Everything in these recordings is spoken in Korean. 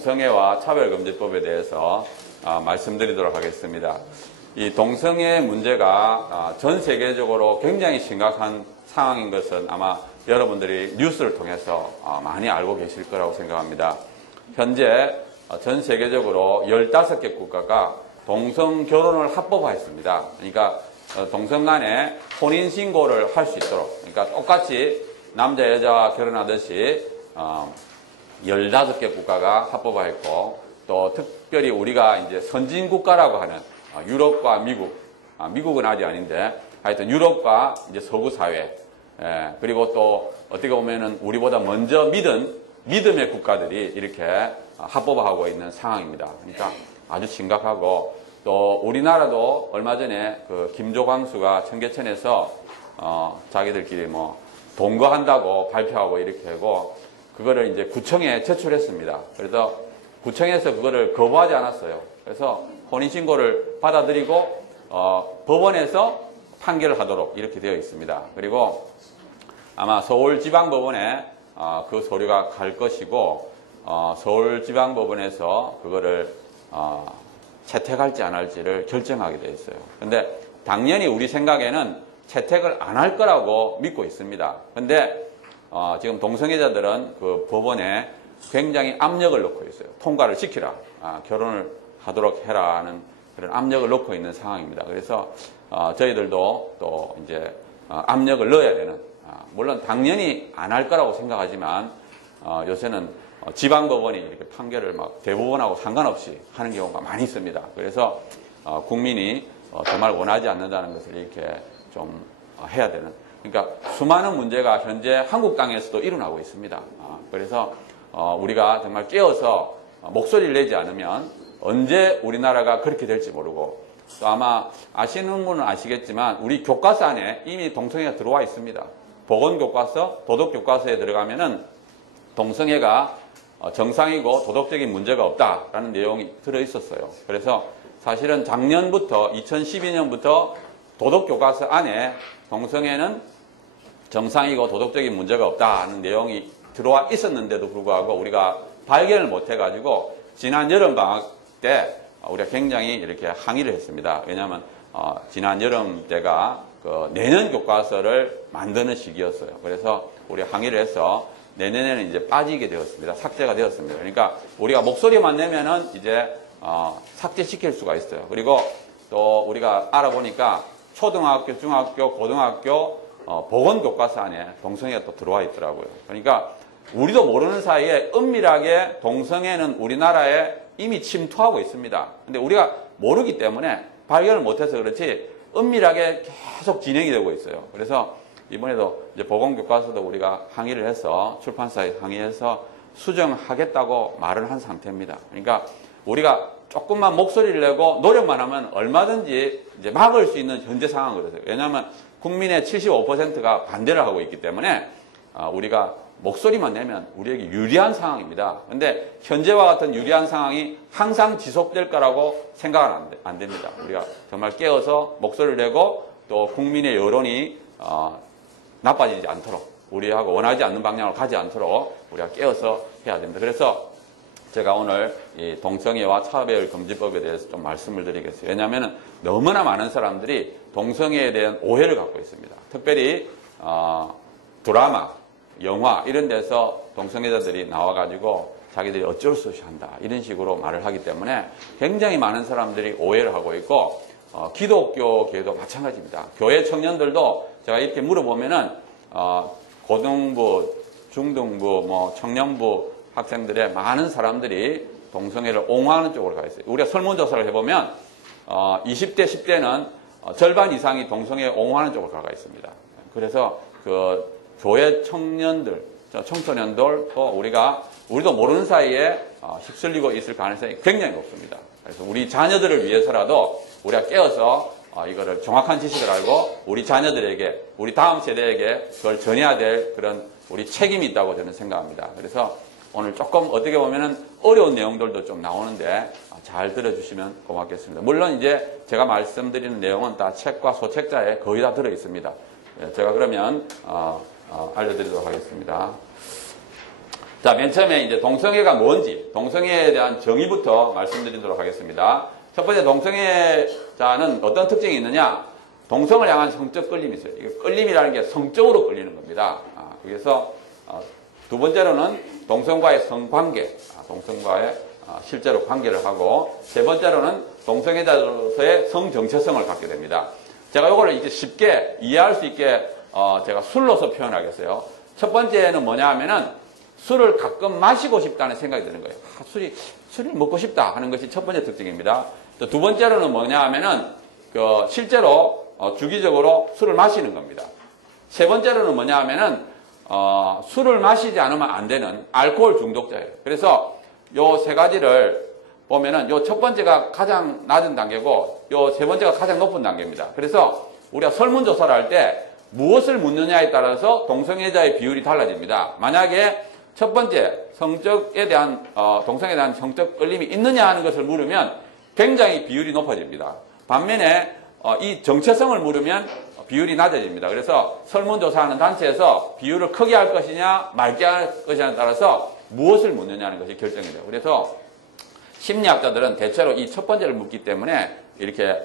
동성애와 차별금지법에 대해서 말씀드리도록 하겠습니다. 이 동성애 문제가 전 세계적으로 굉장히 심각한 상황인 것은 아마 여러분들이 뉴스를 통해서 많이 알고 계실 거라고 생각합니다. 현재 전 세계적으로 15개 국가가 동성 결혼을 합법화했습니다. 그러니까 동성 간에 혼인신고를 할 수 있도록, 그러니까 똑같이 남자 여자와 결혼하듯이 15개 국가가 합법화했고, 또 특별히 우리가 이제 선진국가라고 하는 유럽과 미국, 미국은 아직 아닌데 하여튼 유럽과 이제 서구 사회, 그리고 또 어떻게 보면은 우리보다 먼저 믿음의 국가들이 이렇게 합법화하고 있는 상황입니다. 그러니까 아주 심각하고, 또 우리나라도 얼마 전에 그 김조광수가 청계천에서 자기들끼리 뭐 동거한다고 발표하고 이렇게 하고 그거를 이제 구청에 제출했습니다. 그래서 구청에서 그거를 거부하지 않았어요. 그래서 혼인신고를 받아들이고 법원에서 판결을 하도록 이렇게 되어 있습니다. 그리고 아마 서울지방법원에 그 서류가 갈 것이고 서울지방법원에서 그거를 채택할지 안 할지를 결정하게 되어 있어요. 근데 당연히 우리 생각에는 채택을 안 할 거라고 믿고 있습니다. 근데 지금 동성애자들은 그 법원에 굉장히 압력을 넣고 있어요. 통과를 시키라. 결혼을 하도록 해라는 그런 압력을 넣고 있는 상황입니다. 그래서 저희들도 또 이제 압력을 넣어야 되는, 물론 당연히 안 할 거라고 생각하지만 요새는 지방법원이 이렇게 판결을 막 대법원하고 상관없이 하는 경우가 많이 있습니다. 그래서 국민이 정말 원하지 않는다는 것을 이렇게 좀 해야 되는, 그러니까 수많은 문제가 현재 한국 땅에서도 일어나고 있습니다. 그래서 우리가 정말 깨어서 목소리를 내지 않으면 언제 우리나라가 그렇게 될지 모르고, 또 아마 아시는 분은 아시겠지만 우리 교과서 안에 이미 동성애가 들어와 있습니다. 보건교과서, 도덕교과서에 들어가면은 동성애가 정상이고 도덕적인 문제가 없다라는 내용이 들어있었어요. 그래서 사실은 작년부터 2012년부터 도덕교과서 안에 동성애는 정상이고 도덕적인 문제가 없다는 내용이 들어와 있었는데도 불구하고 우리가 발견을 못해가지고 지난 여름방학 때 우리가 굉장히 이렇게 항의를 했습니다. 왜냐하면 지난 여름 때가 그 내년 교과서를 만드는 시기였어요. 그래서 우리 항의를 해서 내년에는 이제 빠지게 되었습니다. 삭제가 되었습니다. 그러니까 우리가 목소리만 내면은 이제 삭제시킬 수가 있어요. 그리고 또 우리가 알아보니까 초등학교, 중학교, 고등학교 보건교과서 안에 동성애가 또 들어와 있더라고요. 그러니까 우리도 모르는 사이에 은밀하게 동성애는 우리나라에 이미 침투하고 있습니다. 근데 우리가 모르기 때문에 발견을 못해서 그렇지 은밀하게 계속 진행이 되고 있어요. 그래서 이번에도 이제 보건교과서도 우리가 항의를 해서 출판사에 항의해서 수정하겠다고 말을 한 상태입니다. 그러니까 우리가 조금만 목소리를 내고 노력만 하면 얼마든지 이제 막을 수 있는 현재 상황이거든요. 왜냐하면 국민의 75%가 반대를 하고 있기 때문에 우리가 목소리만 내면 우리에게 유리한 상황입니다. 그런데 현재와 같은 유리한 상황이 항상 지속될 거라고 생각은 안 됩니다. 우리가 정말 깨어서 목소리를 내고 또 국민의 여론이 나빠지지 않도록, 우리하고 원하지 않는 방향으로 가지 않도록 우리가 깨어서 해야 됩니다. 그래서 제가 오늘 이 동성애와 차별금지법에 대해서 좀 말씀을 드리겠어요. 왜냐하면 너무나 많은 사람들이 동성애에 대한 오해를 갖고 있습니다. 특별히 드라마, 영화 이런 데서 동성애자들이 나와가지고 자기들이 어쩔 수 없이 한다 이런 식으로 말을 하기 때문에 굉장히 많은 사람들이 오해를 하고 있고, 기독교계도 마찬가지입니다. 교회 청년들도 제가 이렇게 물어보면은 고등부, 중등부, 뭐 청년부 학생들의 많은 사람들이 동성애를 옹호하는 쪽으로 가 있어요. 우리가 설문조사를 해보면 20대, 10대는 절반 이상이 동성애 옹호하는 쪽으로 가 있습니다. 그래서 그 교회 청년들, 청소년들 또 우리도 모르는 사이에 휩쓸리고 있을 가능성이 굉장히 높습니다. 그래서 우리 자녀들을 위해서라도 우리가 깨어서 이거를 정확한 지식을 알고 우리 자녀들에게, 우리 다음 세대에게 그걸 전해야 될 그런 우리 책임이 있다고 저는 생각합니다. 그래서 오늘 조금 어떻게 보면은 어려운 내용들도 좀 나오는데 잘 들어주시면 고맙겠습니다. 물론 이제 제가 말씀드리는 내용은 다 책과 소책자에 거의 다 들어 있습니다. 제가 그러면 알려드리도록 하겠습니다. 자, 맨 처음에 이제 동성애가 뭔지, 동성애에 대한 정의부터 말씀드리도록 하겠습니다. 첫 번째, 동성애자는 어떤 특징이 있느냐? 동성을 향한 성적 끌림이 있어요. 이게 끌림이라는 게 성적으로 끌리는 겁니다. 그래서 두 번째로는 동성과의 성관계, 동성과의 실제로 관계를 하고, 세 번째로는 동성애자로서의 성정체성을 갖게 됩니다. 제가 이거를 이제 쉽게 이해할 수 있게 제가 술로서 표현하겠어요. 첫 번째는 뭐냐 하면은 술을 가끔 마시고 싶다는 생각이 드는 거예요. 술을 먹고 싶다 하는 것이 첫 번째 특징입니다. 또 두 번째로는 뭐냐 하면은 실제로 주기적으로 술을 마시는 겁니다. 세 번째로는 뭐냐 하면은 술을 마시지 않으면 안 되는 알코올 중독자예요. 그래서 요 세 가지를 보면은 요 첫 번째가 가장 낮은 단계고 요 세 번째가 가장 높은 단계입니다. 그래서 우리가 설문조사를 할 때 무엇을 묻느냐에 따라서 동성애자의 비율이 달라집니다. 만약에 첫 번째 성적에 대한 동성애에 대한 성적 끌림이 있느냐 하는 것을 물으면 굉장히 비율이 높아집니다. 반면에 이 정체성을 물으면 비율이 낮아집니다. 그래서 설문조사하는 단체에서 비율을 크게 할 것이냐 맑게 할 것이냐에 따라서 무엇을 묻느냐는 것이 결정이 돼요. 그래서 심리학자들은 대체로 이 첫 번째를 묻기 때문에 이렇게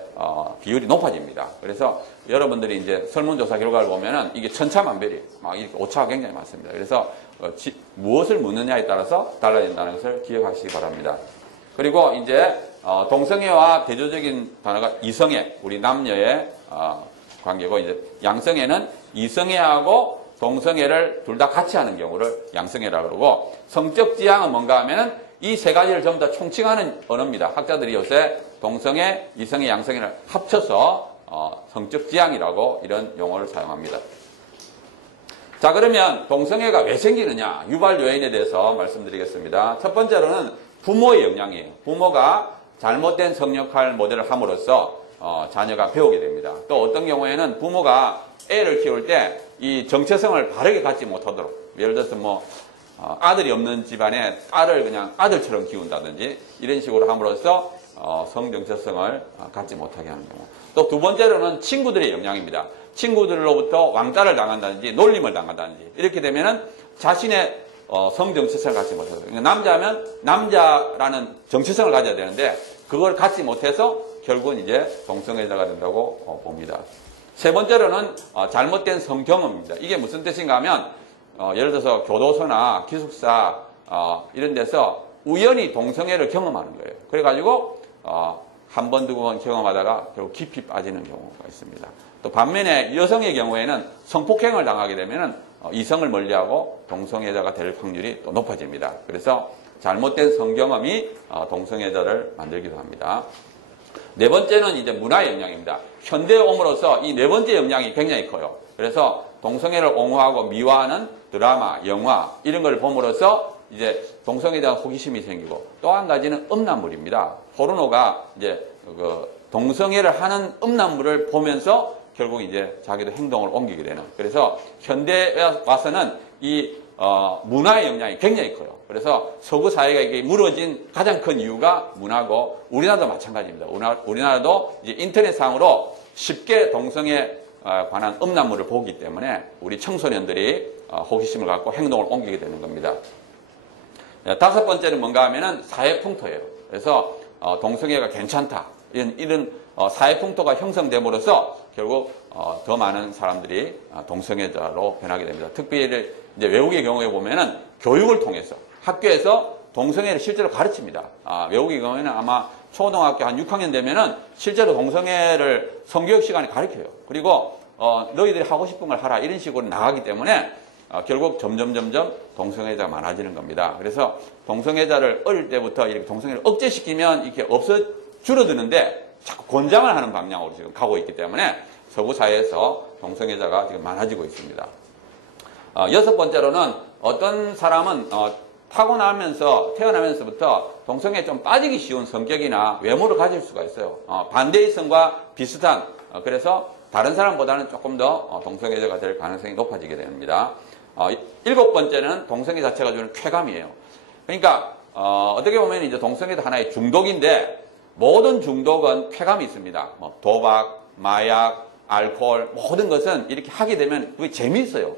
비율이 높아집니다. 그래서 여러분들이 이제 설문조사 결과를 보면은 이게 천차만별이에요. 막 이렇게 오차가 굉장히 많습니다. 그래서 무엇을 묻느냐에 따라서 달라진다는 것을 기억하시기 바랍니다. 그리고 이제 동성애와 대조적인 단어가 이성애, 우리 남녀의 관계고, 이제 양성애는 이성애하고 동성애를 둘 다 같이 하는 경우를 양성애라고 그러고, 성적 지향은 뭔가 하면은 이 세 가지를 전부 다 총칭하는 언어입니다. 학자들이 요새 동성애, 이성애, 양성애를 합쳐서 성적 지향이라고 이런 용어를 사용합니다. 자, 그러면 동성애가 왜 생기느냐? 유발 요인에 대해서 말씀드리겠습니다. 첫 번째로는 부모의 영향이에요. 부모가 잘못된 성역할 모델을 함으로써 자녀가 배우게 됩니다. 또 어떤 경우에는 부모가 애를 키울 때 이 정체성을 바르게 갖지 못하도록, 예를 들어서 아들이 없는 집안에 딸을 그냥 아들처럼 키운다든지 이런 식으로 함으로써 성정체성을 갖지 못하게 하는 경우. 또 두 번째로는 친구들의 영향입니다. 친구들로부터 왕따를 당한다든지 놀림을 당한다든지 이렇게 되면은 자신의 성정체성을 갖지 못해요. 그러니까 남자면 남자라는 정체성을 가져야 되는데 그걸 갖지 못해서 결국은 이제 동성애자가 된다고 봅니다. 세 번째로는 잘못된 성경험입니다. 이게 무슨 뜻인가 하면 예를 들어서 교도소나 기숙사 이런 데서 우연히 동성애를 경험하는 거예요. 그래가지고 한 번, 두 번 경험하다가 결국 깊이 빠지는 경우가 있습니다. 또 반면에 여성의 경우에는 성폭행을 당하게 되면 이성을 멀리하고 동성애자가 될 확률이 또 높아집니다. 그래서 잘못된 성경험이 동성애자를 만들기도 합니다. 네 번째는 이제 문화의 영향입니다. 현대에 옴으로써 이 네 번째 영향이 굉장히 커요. 그래서 동성애를 옹호하고 미화하는 드라마, 영화 이런 걸 봄으로써 이제 동성애에 대한 호기심이 생기고, 또 한 가지는 음란물입니다. 포르노가 이제 동성애를 하는 음란물을 보면서 결국 이제 자기도 행동을 옮기게 되는. 그래서 현대에 와서는 이 문화의 영향이 굉장히 커요. 그래서 서구 사회가 이게 무너진 가장 큰 이유가 문화고, 우리나라도 마찬가지입니다. 우리나라도 이제 인터넷상으로 쉽게 동성애에 관한 음란물을 보기 때문에 우리 청소년들이 호기심을 갖고 행동을 옮기게 되는 겁니다. 다섯 번째는 뭔가 하면은 사회풍토예요. 그래서 동성애가 괜찮다, 이런 사회풍토가 형성됨으로써 결국 더 많은 사람들이 동성애자로 변하게 됩니다. 특별히 이제 외국의 경우에 보면은 교육을 통해서 학교에서 동성애를 실제로 가르칩니다. 외국의 경우에는 아마 초등학교 한 6학년 되면은 실제로 동성애를 성교육 시간에 가르쳐요. 그리고 너희들이 하고 싶은 걸 하라, 이런 식으로 나가기 때문에 결국 점점 동성애자가 많아지는 겁니다. 그래서 동성애자를 어릴 때부터 이렇게 동성애를 억제시키면 이렇게 줄어드는데 자꾸 권장을 하는 방향으로 지금 가고 있기 때문에 서구 사회에서 동성애자가 지금 많아지고 있습니다. 여섯 번째로는 어떤 사람은 태어나면서부터 동성애에 좀 빠지기 쉬운 성격이나 외모를 가질 수가 있어요. 반대이성과 비슷한, 그래서 다른 사람보다는 조금 더 동성애자가 될 가능성이 높아지게 됩니다. 일곱 번째는 동성애 자체가 주는 쾌감이에요. 그러니까 어떻게 보면 이제 동성애도 하나의 중독인데, 모든 중독은 쾌감이 있습니다. 도박, 마약, 알코올, 모든 것은 이렇게 하게 되면 그게 재미있어요.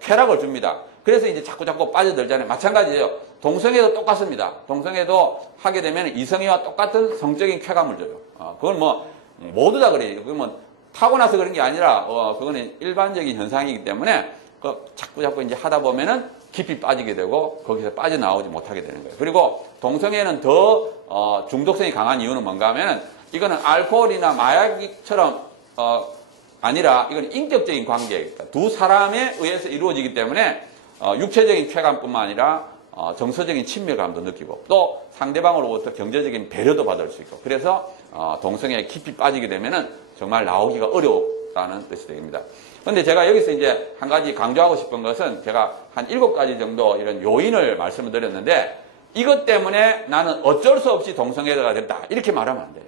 쾌락을 줍니다. 그래서 이제 자꾸 빠져들잖아요. 마찬가지예요. 동성애도 똑같습니다. 동성애도 하게 되면 이성애와 똑같은 성적인 쾌감을 줘요. 그건 뭐 모두 다 그래요. 그건 뭐 타고나서 그런 게 아니라 그거는 일반적인 현상이기 때문에 자꾸 이제 하다 보면은 깊이 빠지게 되고 거기서 빠져나오지 못하게 되는 거예요. 그리고 동성애는 더 중독성이 강한 이유는 뭔가 하면은 이거는 알코올이나 마약처럼 아니라 이건 인격적인 관계입니다. 두 사람에 의해서 이루어지기 때문에 육체적인 쾌감뿐만 아니라 정서적인 친밀감도 느끼고 또 상대방으로부터 경제적인 배려도 받을 수 있고 그래서 동성애에 깊이 빠지게 되면은 정말 나오기가 어렵다는 뜻이 됩니다. 그런데 제가 여기서 이제 한 가지 강조하고 싶은 것은 제가 한 7가지 정도 이런 요인을 말씀을 드렸는데 이것 때문에 나는 어쩔 수 없이 동성애자가 됐다 이렇게 말하면 안 돼요.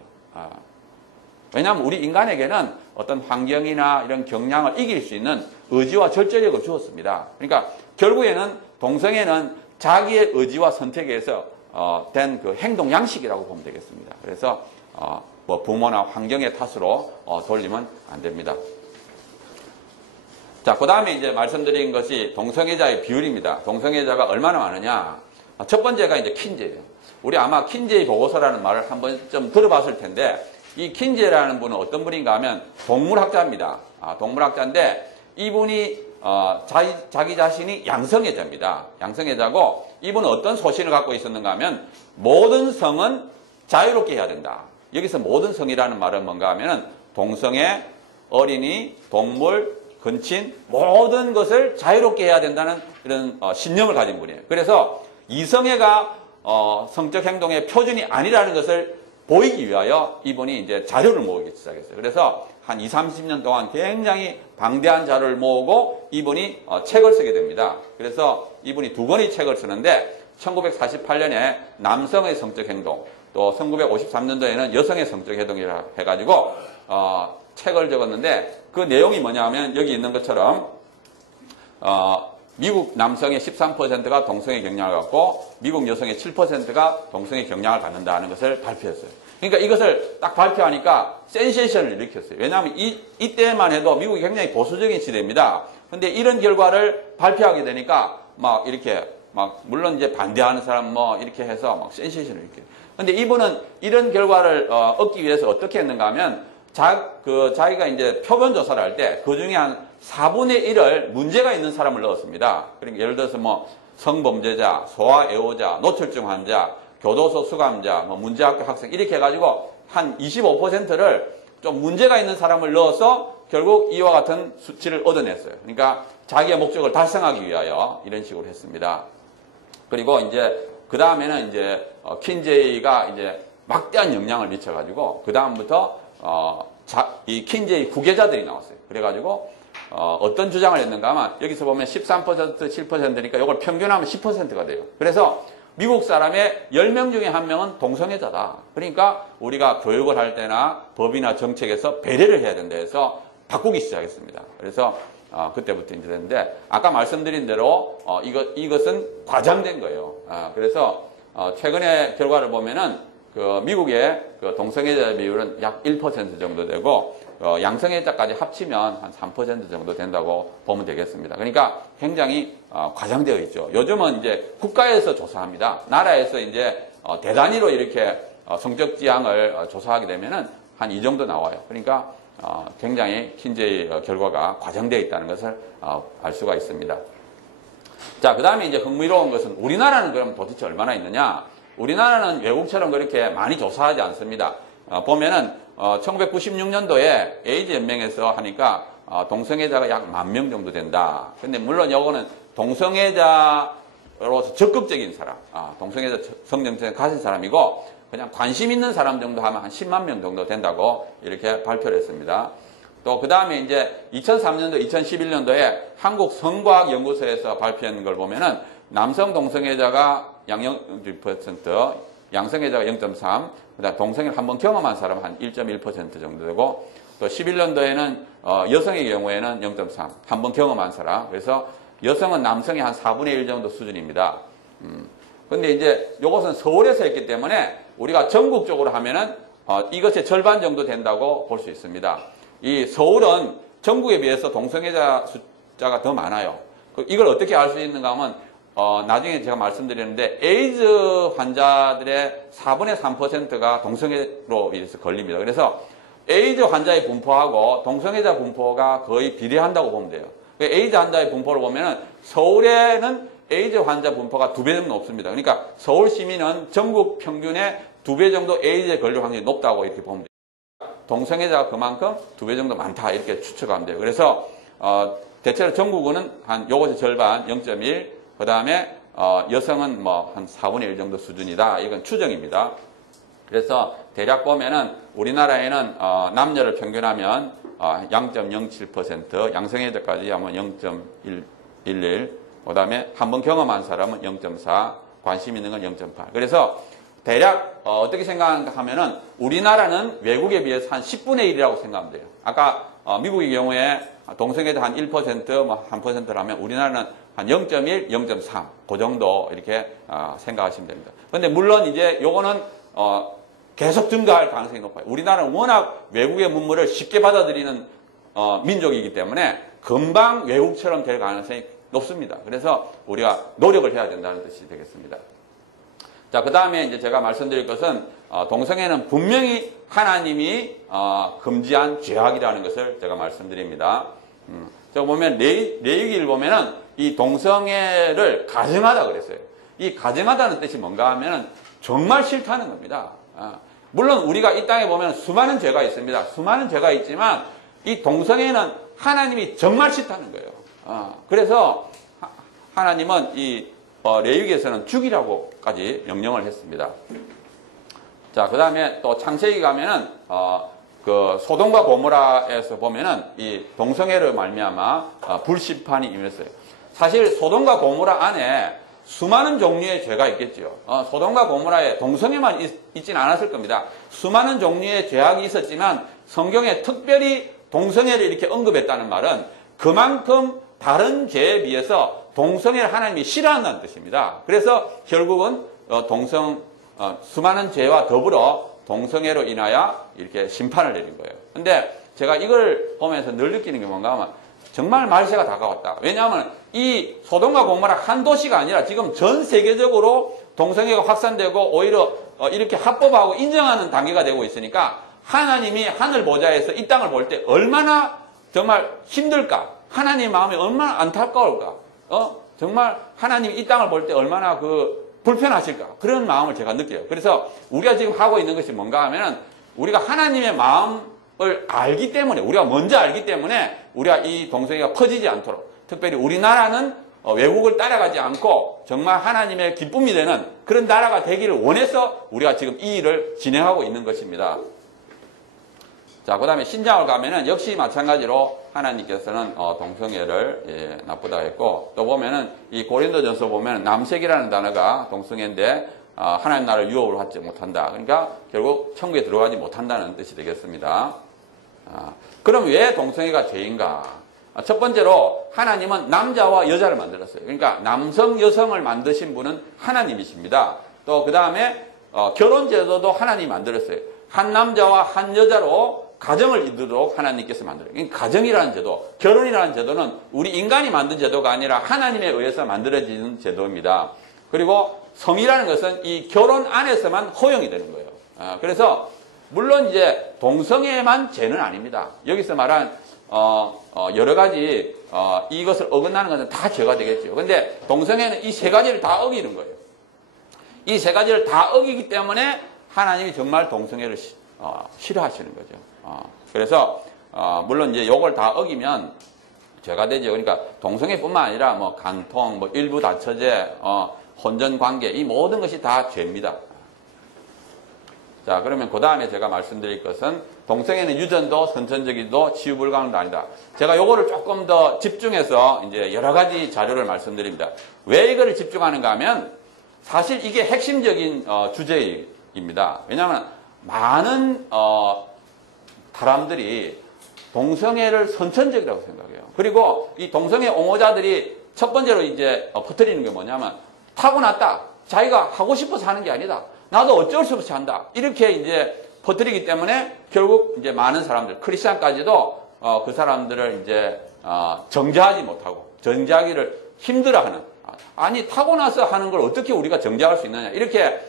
왜냐하면 우리 인간에게는 어떤 환경이나 이런 경향을 이길 수 있는 의지와 절제력을 주었습니다. 그러니까 결국에는 동성애는 자기의 의지와 선택에 의해서 된 그 행동 양식이라고 보면 되겠습니다. 그래서 뭐 부모나 환경의 탓으로 돌리면 안 됩니다. 자, 그 다음에 이제 말씀드린 것이 동성애자의 비율입니다. 동성애자가 얼마나 많으냐. 첫 번째가 이제 킨제예요. 우리 아마 킨제이 보고서라는 말을 한번 좀 들어봤을 텐데 이 킨제라는 분은 어떤 분인가 하면 동물학자입니다. 동물학자인데 이분이 자기 자신이 양성애자입니다. 양성애자고 이분은 어떤 소신을 갖고 있었는가 하면 모든 성은 자유롭게 해야 된다. 여기서 모든 성이라는 말은 뭔가 하면은 동성애, 어린이, 동물, 근친 모든 것을 자유롭게 해야 된다는 이런 신념을 가진 분이에요. 그래서 이성애가 성적 행동의 표준이 아니라는 것을 보이기 위하여 이분이 이제 자료를 모으기 시작했어요. 그래서 한 20, 30년 동안 굉장히 방대한 자료를 모으고 이분이 책을 쓰게 됩니다. 그래서 이분이 2권의 책을 쓰는데 1948년에 남성의 성적 행동 또 1953년도에는 여성의 성적 행동이라 해가지고 책을 적었는데 그 내용이 뭐냐 하면 여기 있는 것처럼 미국 남성의 13%가 동성애 경향을 갖고 미국 여성의 7%가 동성애 경향을 갖는다는 것을 발표했어요. 그러니까 이것을 딱 발표하니까 센세이션을 일으켰어요. 왜냐하면 이때만 해도 미국이 굉장히 보수적인 시대입니다. 근데 이런 결과를 발표하게 되니까 막 이렇게 물론 이제 반대하는 사람 뭐 이렇게 해서 막 센세이션을 일으켜요. 근데 이분은 이런 결과를 얻기 위해서 어떻게 했는가 하면 자기가 이제 표본 조사를 할 때 그 중에 한 4분의 1을 문제가 있는 사람을 넣었습니다. 그러니까 예를 들어서 뭐 성범죄자, 소아 애호자, 노출증 환자, 교도소 수감자, 뭐 문제학교 학생 이렇게 해가지고 한 25%를 좀 문제가 있는 사람을 넣어서 결국 이와 같은 수치를 얻어냈어요. 그러니까 자기의 목적을 달성하기 위하여 이런 식으로 했습니다. 그리고 이제 그 다음에는 이제 킨제이가 이제 막대한 영향을 미쳐가지고 그 다음부터 이 킨제이 후계자들이 나왔어요. 그래가지고 어떤 주장을 했는가 하면 여기서 보면 13%, 7%니까 이걸 평균하면 10%가 돼요. 그래서 미국 사람의 10명 중에 1명은 동성애자다. 그러니까 우리가 교육을 할 때나 법이나 정책에서 배려를 해야 된다 해서 바꾸기 시작했습니다. 그래서 그때부터 이제 됐는데 아까 말씀드린 대로 이것은 과장된 거예요. 그래서 최근의 결과를 보면은 그 미국의 그 동성애자 비율은 약 1% 정도 되고 양성애자까지 합치면 한 3% 정도 된다고 보면 되겠습니다. 그러니까 굉장히 과장되어 있죠. 요즘은 이제 국가에서 조사합니다. 나라에서 이제 대단위로 이렇게 성적 지향을 조사하게 되면은 한 이 정도 나와요. 그러니까 굉장히 킨제이 결과가 과장되어 있다는 것을 알 수가 있습니다. 자, 그 다음에 이제 흥미로운 것은 우리나라는 그럼 도대체 얼마나 있느냐? 우리나라는 외국처럼 그렇게 많이 조사하지 않습니다. 보면은 1996년도에 에이즈 연맹에서 하니까 동성애자가 약 10,000명 정도 된다. 근데 물론 이거는 동성애자로서 적극적인 사람, 동성애자 성정체를 가진 사람이고 그냥 관심 있는 사람 정도 하면 한 10만 명 정도 된다고 이렇게 발표를 했습니다. 또 그 다음에 이제 2003년도, 2011년도에 한국 성과학연구소에서 발표한 걸 보면은 남성 동성애자가 약 0.6%, 양성애자가 0.3%, 그다음 동성애를 한번 경험한 사람은 한 1.1% 정도 되고, 또 11년도에는 여성의 경우에는 0.3%, 한번 경험한 사람. 그래서 여성은 남성의 한 4분의 1 정도 수준입니다. 근데 이제 이것은 서울에서 했기 때문에 우리가 전국적으로 하면은 이것의 절반 정도 된다고 볼 수 있습니다. 이 서울은 전국에 비해서 동성애자 숫자가 더 많아요. 이걸 어떻게 알 수 있는가 하면 나중에 제가 말씀드리는데 에이즈 환자들의 4분의 3%가 동성애로 인해서 걸립니다. 그래서 에이즈 환자의 분포하고 동성애자 분포가 거의 비례한다고 보면 돼요. 에이즈 환자의 분포를 보면은 서울에는 에이즈 환자 분포가 2배 정도 높습니다. 그러니까 서울 시민은 전국 평균의 2배 정도 에이즈에 걸릴 확률이 높다고 이렇게 보면 돼요. 동성애자가 그만큼 2배 정도 많다 이렇게 추측하면 돼요. 그래서 대체로 전국은 한 요것의 절반 0.1, 그 다음에 여성은 뭐 한 4분의 1 정도 수준이다. 이건 추정입니다. 그래서 대략 보면은 우리나라에는 남녀를 평균하면 0.07%, 양성애자까지 하면 0.11, 그 다음에 한번 경험한 사람은 0.4, 관심 있는 건 0.8. 그래서 대략 어떻게 생각하는가 하면은 우리나라는 외국에 비해서 한 10분의 1이라고 생각하면 돼요. 아까 미국의 경우에 동성애자 한 1%, 뭐 1%라면 우리나라는 한 0.1, 0.3, 그 정도 이렇게 생각하시면 됩니다. 근데 물론 이제 요거는 계속 증가할 가능성이 높아요. 우리나라는 워낙 외국의 문물을 쉽게 받아들이는 민족이기 때문에 금방 외국처럼 될 가능성이 높습니다. 그래서 우리가 노력을 해야 된다는 뜻이 되겠습니다. 자, 그 다음에 이제 제가 말씀드릴 것은 동성애는 분명히 하나님이 금지한 죄악이라는 것을 제가 말씀드립니다. 제가 보면 레위기를 보면은 이 동성애를 가증하다 그랬어요. 이 가증하다는 뜻이 뭔가 하면은 정말 싫다는 겁니다. 물론 우리가 이 땅에 보면 수많은 죄가 있습니다. 수많은 죄가 있지만 이 동성애는 하나님이 정말 싫다는 거예요. 그래서 하나님은 이 레위기에서는 죽이라고까지 명령을 했습니다. 자, 그 다음에 또 창세기 가면은 그 소돔과 고모라에서 보면은 이 동성애를 말미암아 불심판이 임했어요. 사실 소돔과 고모라 안에 수많은 종류의 죄가 있겠죠. 소돔과 고모라에 동성애만 있지는 않았을 겁니다. 수많은 종류의 죄악이 있었지만 성경에 특별히 동성애를 이렇게 언급했다는 말은 그만큼 다른 죄에 비해서 동성애를 하나님이 싫어한다는 뜻입니다. 그래서 결국은 수많은 죄와 더불어 동성애로 인하여 이렇게 심판을 내린 거예요. 근데 제가 이걸 보면서 늘 느끼는 게 뭔가 하면 정말 말세가 다가왔다. 왜냐하면 이 소돔과 고모라 한 도시가 아니라 지금 전 세계적으로 동성애가 확산되고 오히려 이렇게 합법하고 인정하는 단계가 되고 있으니까 하나님이 하늘 보좌에서 이 땅을 볼 때 얼마나 정말 힘들까? 하나님 마음이 얼마나 안타까울까? 정말 하나님이 이 땅을 볼 때 얼마나 불편하실까? 그런 마음을 제가 느껴요. 그래서 우리가 지금 하고 있는 것이 뭔가 하면은 우리가 하나님의 마음을 알기 때문에, 우리가 먼저 알기 때문에 우리가 이 동성애가 퍼지지 않도록, 특별히 우리나라는 외국을 따라가지 않고 정말 하나님의 기쁨이 되는 그런 나라가 되기를 원해서 우리가 지금 이 일을 진행하고 있는 것입니다. 자, 그 다음에 신장을 가면은 역시 마찬가지로 하나님께서는 동성애를 나쁘다 했고, 또 보면은 이 고린도전서 보면 남색이라는 단어가 동성애인데 하나님 나라를 유업으로 받지 못한다. 그러니까 결국 천국에 들어가지 못한다는 뜻이 되겠습니다. 그럼 왜 동성애가 죄인가? 첫 번째로 하나님은 남자와 여자를 만들었어요. 그러니까 남성, 여성을 만드신 분은 하나님이십니다. 또 그 다음에 결혼제도도 하나님이 만들었어요. 한 남자와 한 여자로 가정을 이루도록 하나님께서 만들어요. 그러니까 가정이라는 제도, 결혼이라는 제도는 우리 인간이 만든 제도가 아니라 하나님에 의해서 만들어지는 제도입니다. 그리고 성이라는 것은 이 결혼 안에서만 허용이 되는 거예요. 그래서 물론 이제 동성애만 죄는 아닙니다. 여기서 말한 여러 가지 이것을 어긋나는 것은 다 죄가 되겠죠. 근데 동성애는 이 세 가지를 다 어기는 거예요. 이 세 가지를 다 어기기 때문에 하나님이 정말 동성애를 싫어하시는 거죠. 그래서 물론 이제 요걸 다 어기면 죄가 되죠. 그러니까 동성애뿐만 아니라 뭐 간통, 뭐 일부 다처제, 혼전 관계 이 모든 것이 다 죄입니다. 자, 그러면 그 다음에 제가 말씀드릴 것은 동성애는 유전도 선천적이도 치유 불가능도 아니다. 제가 요거를 조금 더 집중해서 이제 여러 가지 자료를 말씀드립니다. 왜 이거를 집중하는가 하면 사실 이게 핵심적인 주제입니다. 왜냐하면 많은 사람들이 동성애를 선천적이라고 생각해요. 그리고 이 동성애 옹호자들이 첫 번째로 이제 퍼뜨리는 게 뭐냐면 타고났다. 자기가 하고 싶어서 하는 게 아니다. 나도 어쩔 수 없이 한다. 이렇게 이제 퍼뜨리기 때문에 결국 이제 많은 사람들, 크리스천까지도 그 사람들을 이제 정지하지 못하고 정지하기를 힘들어하는, 아니 타고나서 하는 걸 어떻게 우리가 정지할 수 있느냐, 이렇게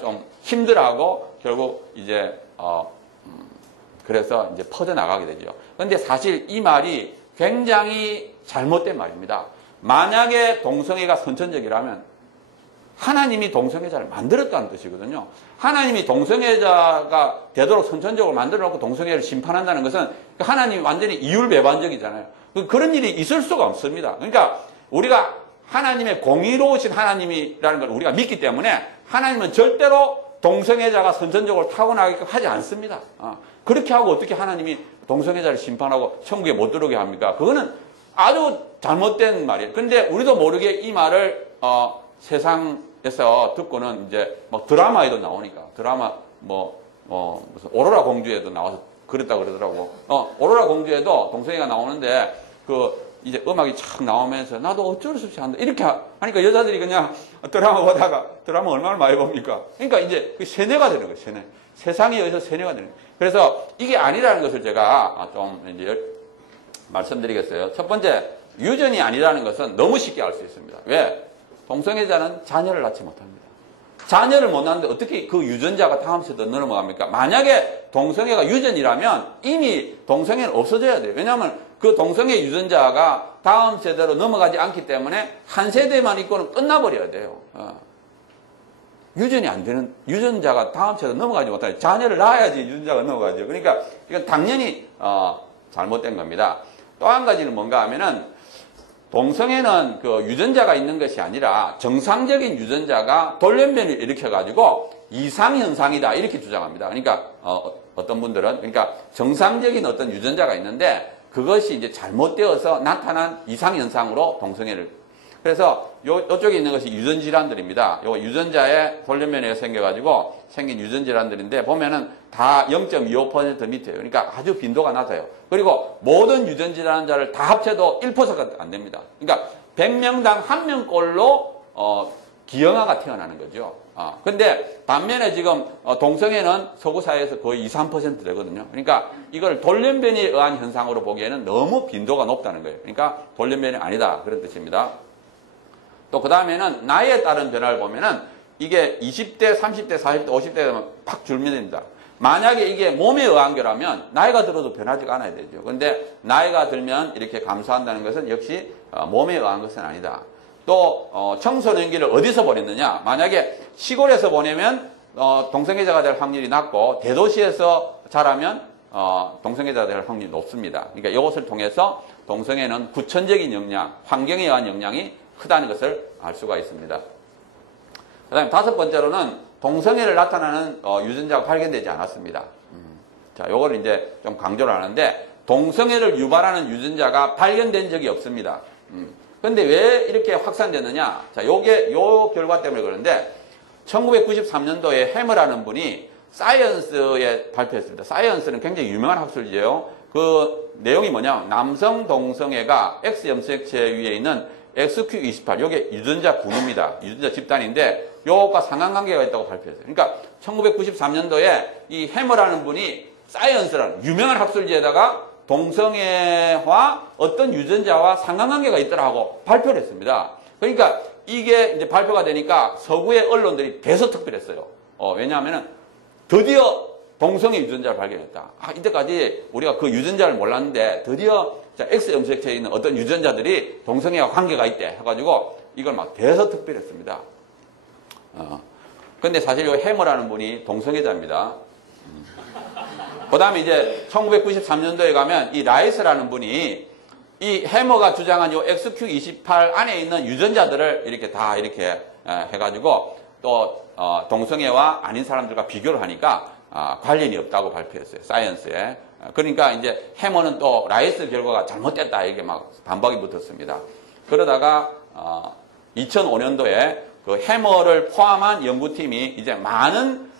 좀 힘들어하고 결국 이제 그래서 이제 퍼져나가게 되죠. 그런데 사실 이 말이 굉장히 잘못된 말입니다. 만약에 동성애가 선천적이라면 하나님이 동성애자를 만들었다는 뜻이거든요. 하나님이 동성애자가 되도록 선천적으로 만들어 놓고 동성애를 심판한다는 것은 하나님이 완전히 이율배반적이잖아요. 그런 일이 있을 수가 없습니다. 그러니까 우리가 하나님의 공의로우신 하나님이라는 걸 우리가 믿기 때문에 하나님은 절대로 동성애자가 선천적으로 타고나게끔 하지 않습니다. 그렇게 하고 어떻게 하나님이 동성애자를 심판하고 천국에 못 들어오게 합니까? 그거는 아주 잘못된 말이에요. 근데 우리도 모르게 이 말을 세상에서 듣고는 이제 막 드라마에도 나오니까, 드라마 무슨 오로라 공주에도 나와서 그랬다 그러더라고. 오로라 공주에도 동성애가 나오는데 이제 음악이 착 나오면서 나도 어쩔 수 없이 한다, 이렇게 하니까 여자들이 그냥 드라마 보다가, 드라마 얼마나 많이 봅니까? 그러니까 이제 그 세뇌가 되는 거예요. 세뇌. 세상에 의해서 세뇌가 되는 거예요. 그래서 이게 아니라는 것을 제가 좀 이제 말씀드리겠어요. 첫 번째, 유전이 아니라는 것은 너무 쉽게 알 수 있습니다. 왜? 동성애자는 자녀를 낳지 못합니다. 자녀를 못 낳는데 어떻게 그 유전자가 다음 세대 넘어갑니까? 만약에 동성애가 유전이라면 이미 동성애는 없어져야 돼요. 왜냐하면 그 동성애 유전자가 다음 세대로 넘어가지 않기 때문에 한 세대만 있고는 끝나버려야 돼요. 유전이 안 되는, 유전자가 다음 세대로 넘어가지 못하요. 자녀를 낳아야지 유전자가 넘어가죠. 그러니까 이건 당연히 잘못된 겁니다. 또 한 가지는 뭔가 하면은 동성애는 그 유전자가 있는 것이 아니라 정상적인 유전자가 돌연변이를 일으켜가지고 이상현상이다, 이렇게 주장합니다. 그러니까 어떤 분들은, 그러니까 정상적인 어떤 유전자가 있는데 그것이 이제 잘못되어서 나타난 이상현상으로 동성애를, 그래서 요쪽에 있는 것이 유전질환들입니다. 요 유전자에 돌연변이가 생겨가지고 생긴 유전질환들인데 보면은 다 0.25% 밑에요. 그러니까 아주 빈도가 낮아요. 그리고 모든 유전질환자를 다 합쳐도 1%가 안 됩니다. 그러니까 100명당 1명꼴로 기형아가 태어나는 거죠. 근데 반면에 지금 동성애는 서구 사회에서 거의 2, 3% 되거든요. 그러니까 이걸 돌연변이에 의한 현상으로 보기에는 너무 빈도가 높다는 거예요. 그러니까 돌연변이 아니다, 그런 뜻입니다. 또 그 다음에는 나이에 따른 변화를 보면은 이게 20대, 30대, 40대, 50대 되면 팍 줄면 됩니다. 만약에 이게 몸에 의한 거라면 나이가 들어도 변하지가 않아야 되죠. 그런데 나이가 들면 이렇게 감소한다는 것은 역시 몸에 의한 것은 아니다. 또 청소년기를 어디서 보냈느냐? 만약에 시골에서 보내면 동성애자가 될 확률이 낮고 대도시에서 자라면 동성애자가 될 확률이 높습니다. 그러니까 이것을 통해서 동성애는 구천적인 영향, 환경에 의한 영향이 크다는 것을 알 수가 있습니다. 그 다음에 다섯 번째로는 동성애를 나타나는 유전자가 발견되지 않았습니다. 자, 요걸 이제 좀 강조를 하는데 동성애를 유발하는 유전자가 발견된 적이 없습니다. 근데 왜 이렇게 확산됐느냐? 자, 요 결과 때문에 그런데 1993년도에 해머라는 분이 사이언스에 발표했습니다. 사이언스는 굉장히 유명한 학술지예요. 그 내용이 뭐냐면 남성 동성애가 X 염색체 위에 있는 XQ28, 요게 유전자 군입니다. 유전자 집단인데 요것과 상관관계가 있다고 발표했어요. 그러니까 1993년도에 이 해머라는 분이 사이언스라는 유명한 학술지에다가 동성애와 어떤 유전자와 상관관계가 있더라고 발표를 했습니다. 그러니까 이게 이제 발표가 되니까 서구의 언론들이 대서특필했어요. 왜냐하면은 드디어 동성애 유전자를 발견했다. 이때까지 우리가 그 유전자를 몰랐는데 드디어 X 염색체에 있는 어떤 유전자들이 동성애와 관계가 있대 해가지고 이걸 막 대서특필했습니다. 근데 사실 이 해머라는 분이 동성애자입니다. 그 다음에 이제 1993년도에 가면 이 라이스라는 분이 이 해머가 주장한 이 XQ28 안에 있는 유전자들을 이렇게 다 이렇게 해가지고 또 동성애와 아닌 사람들과 비교를 하니까 관련이 없다고 발표했어요. 사이언스에. 그러니까 이제 해머는 또 라이스 결과가 잘못됐다 이게 막 반박이 붙었습니다. 그러다가 2005년도에 그 해머를 포함한 연구팀이 이제 많은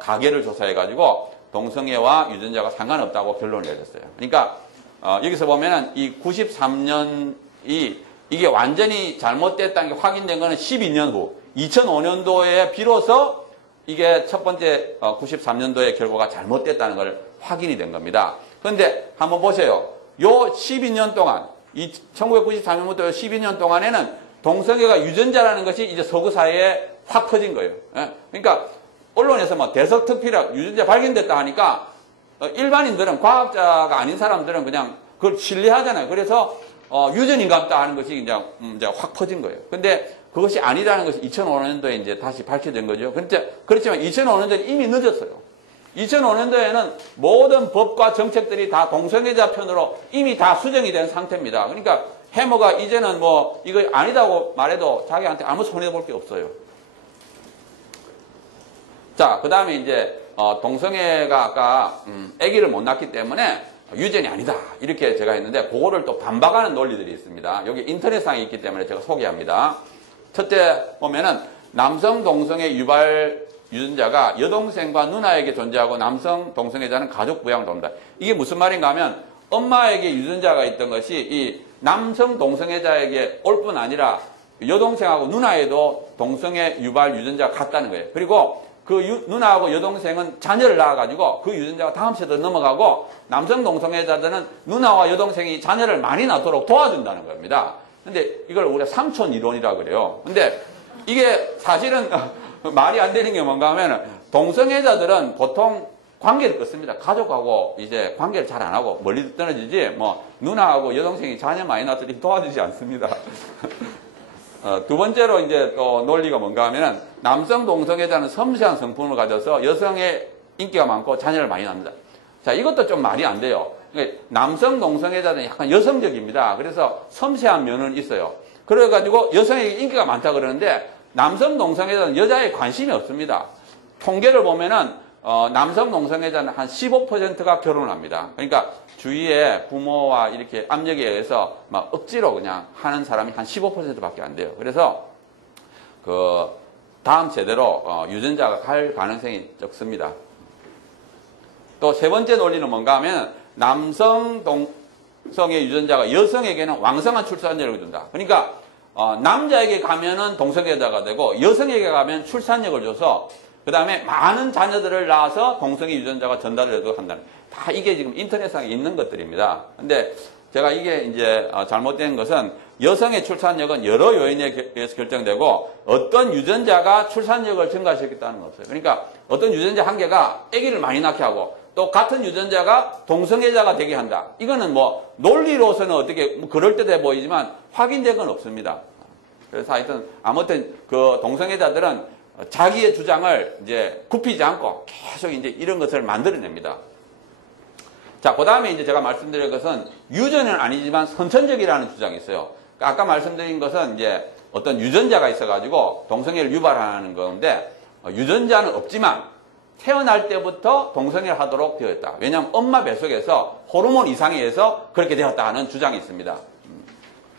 가계를 조사해가지고 동성애와 유전자가 상관없다고 결론을 내렸어요. 그러니까 여기서 보면은 이 93년이 이게 완전히 잘못됐다는 게 확인된 거는 12년 후 2005년도에 비로소 이게 첫 번째 93년도의 결과가 잘못됐다는 걸 확인이 된 겁니다. 그런데 한번 보세요. 요 12년 동안 이 1993년부터 12년 동안에는 동성애가 유전자라는 것이 이제 서구 사회에 확 퍼진 거예요. 예? 그러니까 언론에서 뭐 대서특필학 유전자 발견됐다 하니까 일반인들은 과학자가 아닌 사람들은 그냥 그걸 신뢰하잖아요. 그래서 유전인갑다 하는 것이 이제 확 퍼진 거예요. 근데 그것이 아니라는 것이 2005년도에 이제 다시 밝혀진 거죠. 그렇지만 2005년도에 이미 늦었어요. 2005년도에는 모든 법과 정책들이 다 동성애자 편으로 이미 다 수정이 된 상태입니다. 그러니까 해머가 이제는 뭐 이거 아니다고 말해도 자기한테 아무 손해볼 게 없어요. 자, 그 다음에 이제 동성애가 아까 아기를 못 낳기 때문에 유전이 아니다 이렇게 제가 했는데 그거를 또 반박하는 논리들이 있습니다. 여기 인터넷상에 있기 때문에 제가 소개합니다. 첫째 보면은 남성 동성애 유발 유전자가 여동생과 누나에게 존재하고 남성 동성애자는 가족 부양을 돕니다. 이게 무슨 말인가 하면 엄마에게 유전자가 있던 것이 이 남성 동성애자에게 올 뿐 아니라 여동생하고 누나에도 동성애 유발 유전자가 같다는 거예요. 그리고 그 누나하고 여동생은 자녀를 낳아가지고 그 유전자가 다음 세대로 넘어가고 남성 동성애자들은 누나와 여동생이 자녀를 많이 낳도록 도와준다는 겁니다. 근데 이걸 우리가 삼촌 이론이라고 그래요. 근데 이게 사실은 말이 안 되는 게 뭔가 하면 동성애자들은 보통 관계를 끊습니다. 가족하고 이제 관계를 잘 안 하고 멀리 떨어지지 뭐 누나하고 여동생이 자녀 많이 낳도록 도와주지 않습니다. 두 번째로 이제 또 논리가 뭔가 하면은 남성 동성애자는 섬세한 성품을 가져서 여성의 인기가 많고 자녀를 많이 낳습니다. 자, 이것도 좀 말이 안 돼요. 남성 동성애자는 약간 여성적입니다. 그래서 섬세한 면은 있어요. 그래가지고 여성에게 인기가 많다 그러는데 남성 동성애자는 여자에 관심이 없습니다. 통계를 보면은 남성 동성애자는 한 15%가 결혼을 합니다. 그러니까 주위에 부모와 이렇게 압력에 의해서 막 억지로 그냥 하는 사람이 한 15%밖에 안 돼요. 그래서 그 다음 세대로 유전자가 갈 가능성이 적습니다. 또 세 번째 논리는 뭔가 하면 남성 동성애 유전자가 여성에게는 왕성한 출산력을 준다. 그러니까 남자에게 가면은 동성애자가 되고 여성에게 가면 출산력을 줘서 그 다음에 많은 자녀들을 낳아서 동성애 유전자가 전달되도록 한다는, 다 이게 지금 인터넷상에 있는 것들입니다. 근데 제가 이게 이제 잘못된 것은 여성의 출산력은 여러 요인에 의해서 결정되고 어떤 유전자가 출산력을 증가시키겠다는 거 없어요. 그러니까 어떤 유전자 한 개가 아기를 많이 낳게 하고 또 같은 유전자가 동성애자가 되게 한다. 이거는 뭐 논리로서는 어떻게 뭐 그럴듯해 보이지만 확인된 건 없습니다. 그래서 하여튼 아무튼 그 동성애자들은 자기의 주장을 이제 굽히지 않고 계속 이제 이런 것을 만들어냅니다. 자, 그 다음에 이제 제가 말씀드릴 것은 유전은 아니지만 선천적이라는 주장이 있어요. 아까 말씀드린 것은 이제 어떤 유전자가 있어가지고 동성애를 유발하는 건데 유전자는 없지만 태어날 때부터 동성애를 하도록 되어 있다. 왜냐하면 엄마 뱃속에서 호르몬 이상에 의해서 그렇게 되었다 하는 주장이 있습니다.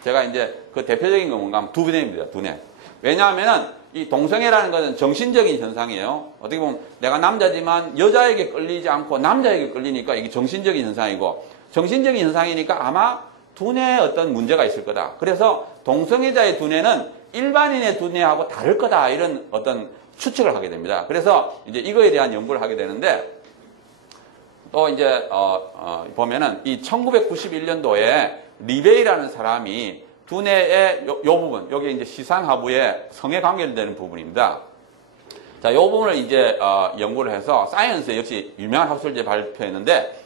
제가 이제 그 대표적인 건 뭔가 하면 두뇌입니다. 두뇌. 왜냐하면은 이 동성애라는 것은 정신적인 현상이에요. 어떻게 보면 내가 남자지만 여자에게 끌리지 않고 남자에게 끌리니까 이게 정신적인 현상이고 정신적인 현상이니까 아마 두뇌에 어떤 문제가 있을 거다. 그래서 동성애자의 두뇌는 일반인의 두뇌하고 다를 거다. 이런 어떤 추측을 하게 됩니다. 그래서 이제 이거에 대한 연구를 하게 되는데 또 이제 보면은 이 1991년도에 리베이라는 사람이 두뇌의 요 부분, 여기 이제 시상하부에 성에 관계되는 부분입니다. 자, 요 부분을 이제 연구를 해서 사이언스에 역시 유명한 학술제 발표했는데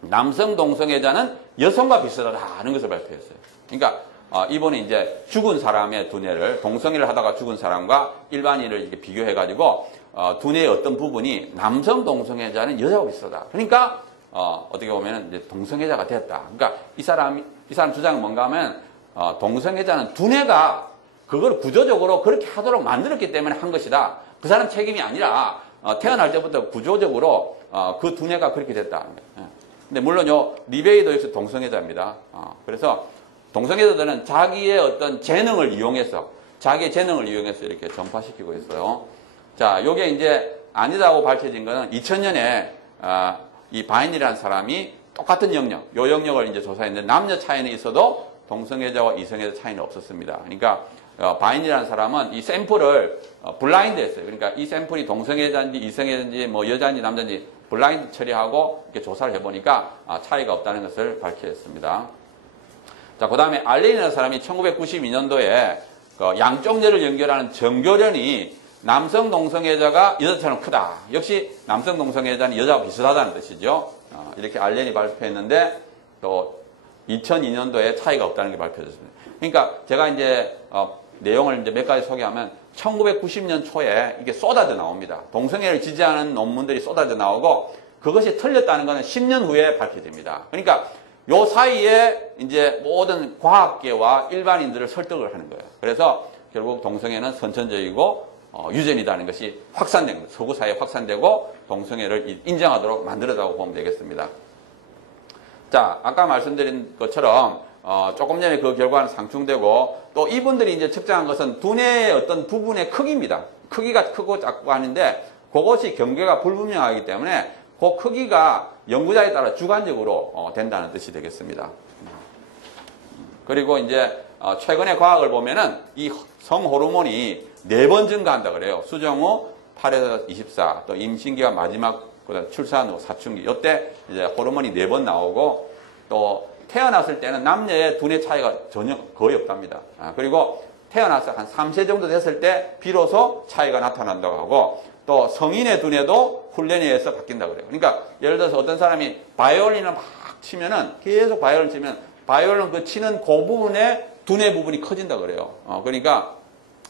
남성 동성애자는 여성과 비슷하다는 것을 발표했어요. 그러니까 이번에 이제 죽은 사람의 두뇌를 동성애를 하다가 죽은 사람과 일반인을 이렇게 비교해가지고 두뇌의 어떤 부분이 남성 동성애자는 여자와 비슷하다. 그러니까 어떻게 보면 이제 동성애자가 됐다. 그러니까 이 사람 주장은 뭔가 하면 동성애자는 두뇌가 그걸 구조적으로 그렇게 하도록 만들었기 때문에 한 것이다. 그 사람 책임이 아니라 태어날 때부터 구조적으로 그 두뇌가 그렇게 됐다. 근데 물론 리베이도 역시 동성애자입니다. 그래서 동성애자들은 자기의 어떤 재능을 이용해서 이렇게 전파시키고 있어요. 자, 요게 이제 아니다고 밝혀진 거는 2000년에 이 바인이라는 사람이 똑같은 영역, 요 영역을 이제 조사했는데 남녀 차이는 있어도 동성애자와 이성애자 차이는 없었습니다. 그러니까 바인이라는 사람은 이 샘플을 블라인드 했어요. 그러니까 이 샘플이 동성애자인지 이성애자인지 뭐 여자인지 남자인지 블라인드 처리하고 이렇게 조사를 해보니까 차이가 없다는 것을 밝혔습니다. 자, 그 다음에 알렌이라는 사람이 1992년도에 그 양쪽녀를 연결하는 정교련이 남성 동성애자가 여자처럼 크다. 역시 남성 동성애자는 여자와 비슷하다는 뜻이죠. 이렇게 알렌이 발표했는데 또 2002년도에 차이가 없다는 게 발표됐습니다. 그러니까 제가 이제 내용을 이제 몇 가지 소개하면 1990년 초에 이게 쏟아져 나옵니다. 동성애를 지지하는 논문들이 쏟아져 나오고 그것이 틀렸다는 것은 10년 후에 밝혀집니다. 그러니까 요 사이에 이제 모든 과학계와 일반인들을 설득을 하는 거예요. 그래서 결국 동성애는 선천적이고 유전이라는 것이 확산된 거예요. 서구 사회에 확산되고 동성애를 인정하도록 만들었다고 보면 되겠습니다. 자, 아까 말씀드린 것처럼 조금 전에 그 결과는 상충되고 또 이분들이 이제 측정한 것은 두뇌의 어떤 부분의 크기입니다. 크기가 크고 작고 하는데 그것이 경계가 불분명하기 때문에 그 크기가 연구자에 따라 주관적으로 된다는 뜻이 되겠습니다. 그리고 이제 최근의 과학을 보면은 이 성호르몬이 4번 증가한다 그래요. 수정 후 8에서 24, 또 임신기가 마지막 그다음 출산 후 사춘기 이때 이제 호르몬이 4번 나오고 또 태어났을 때는 남녀의 두뇌 차이가 전혀 거의 없답니다. 그리고 태어나서 한 3세 정도 됐을 때 비로소 차이가 나타난다고 하고 또 성인의 두뇌도 훈련에 의해서 바뀐다고 그래요. 그러니까 예를 들어서 어떤 사람이 바이올린을 막 치면은 계속 바이올린 치면 바이올린 그 치는 그 부분에 두뇌 부분이 커진다고 그래요. 그러니까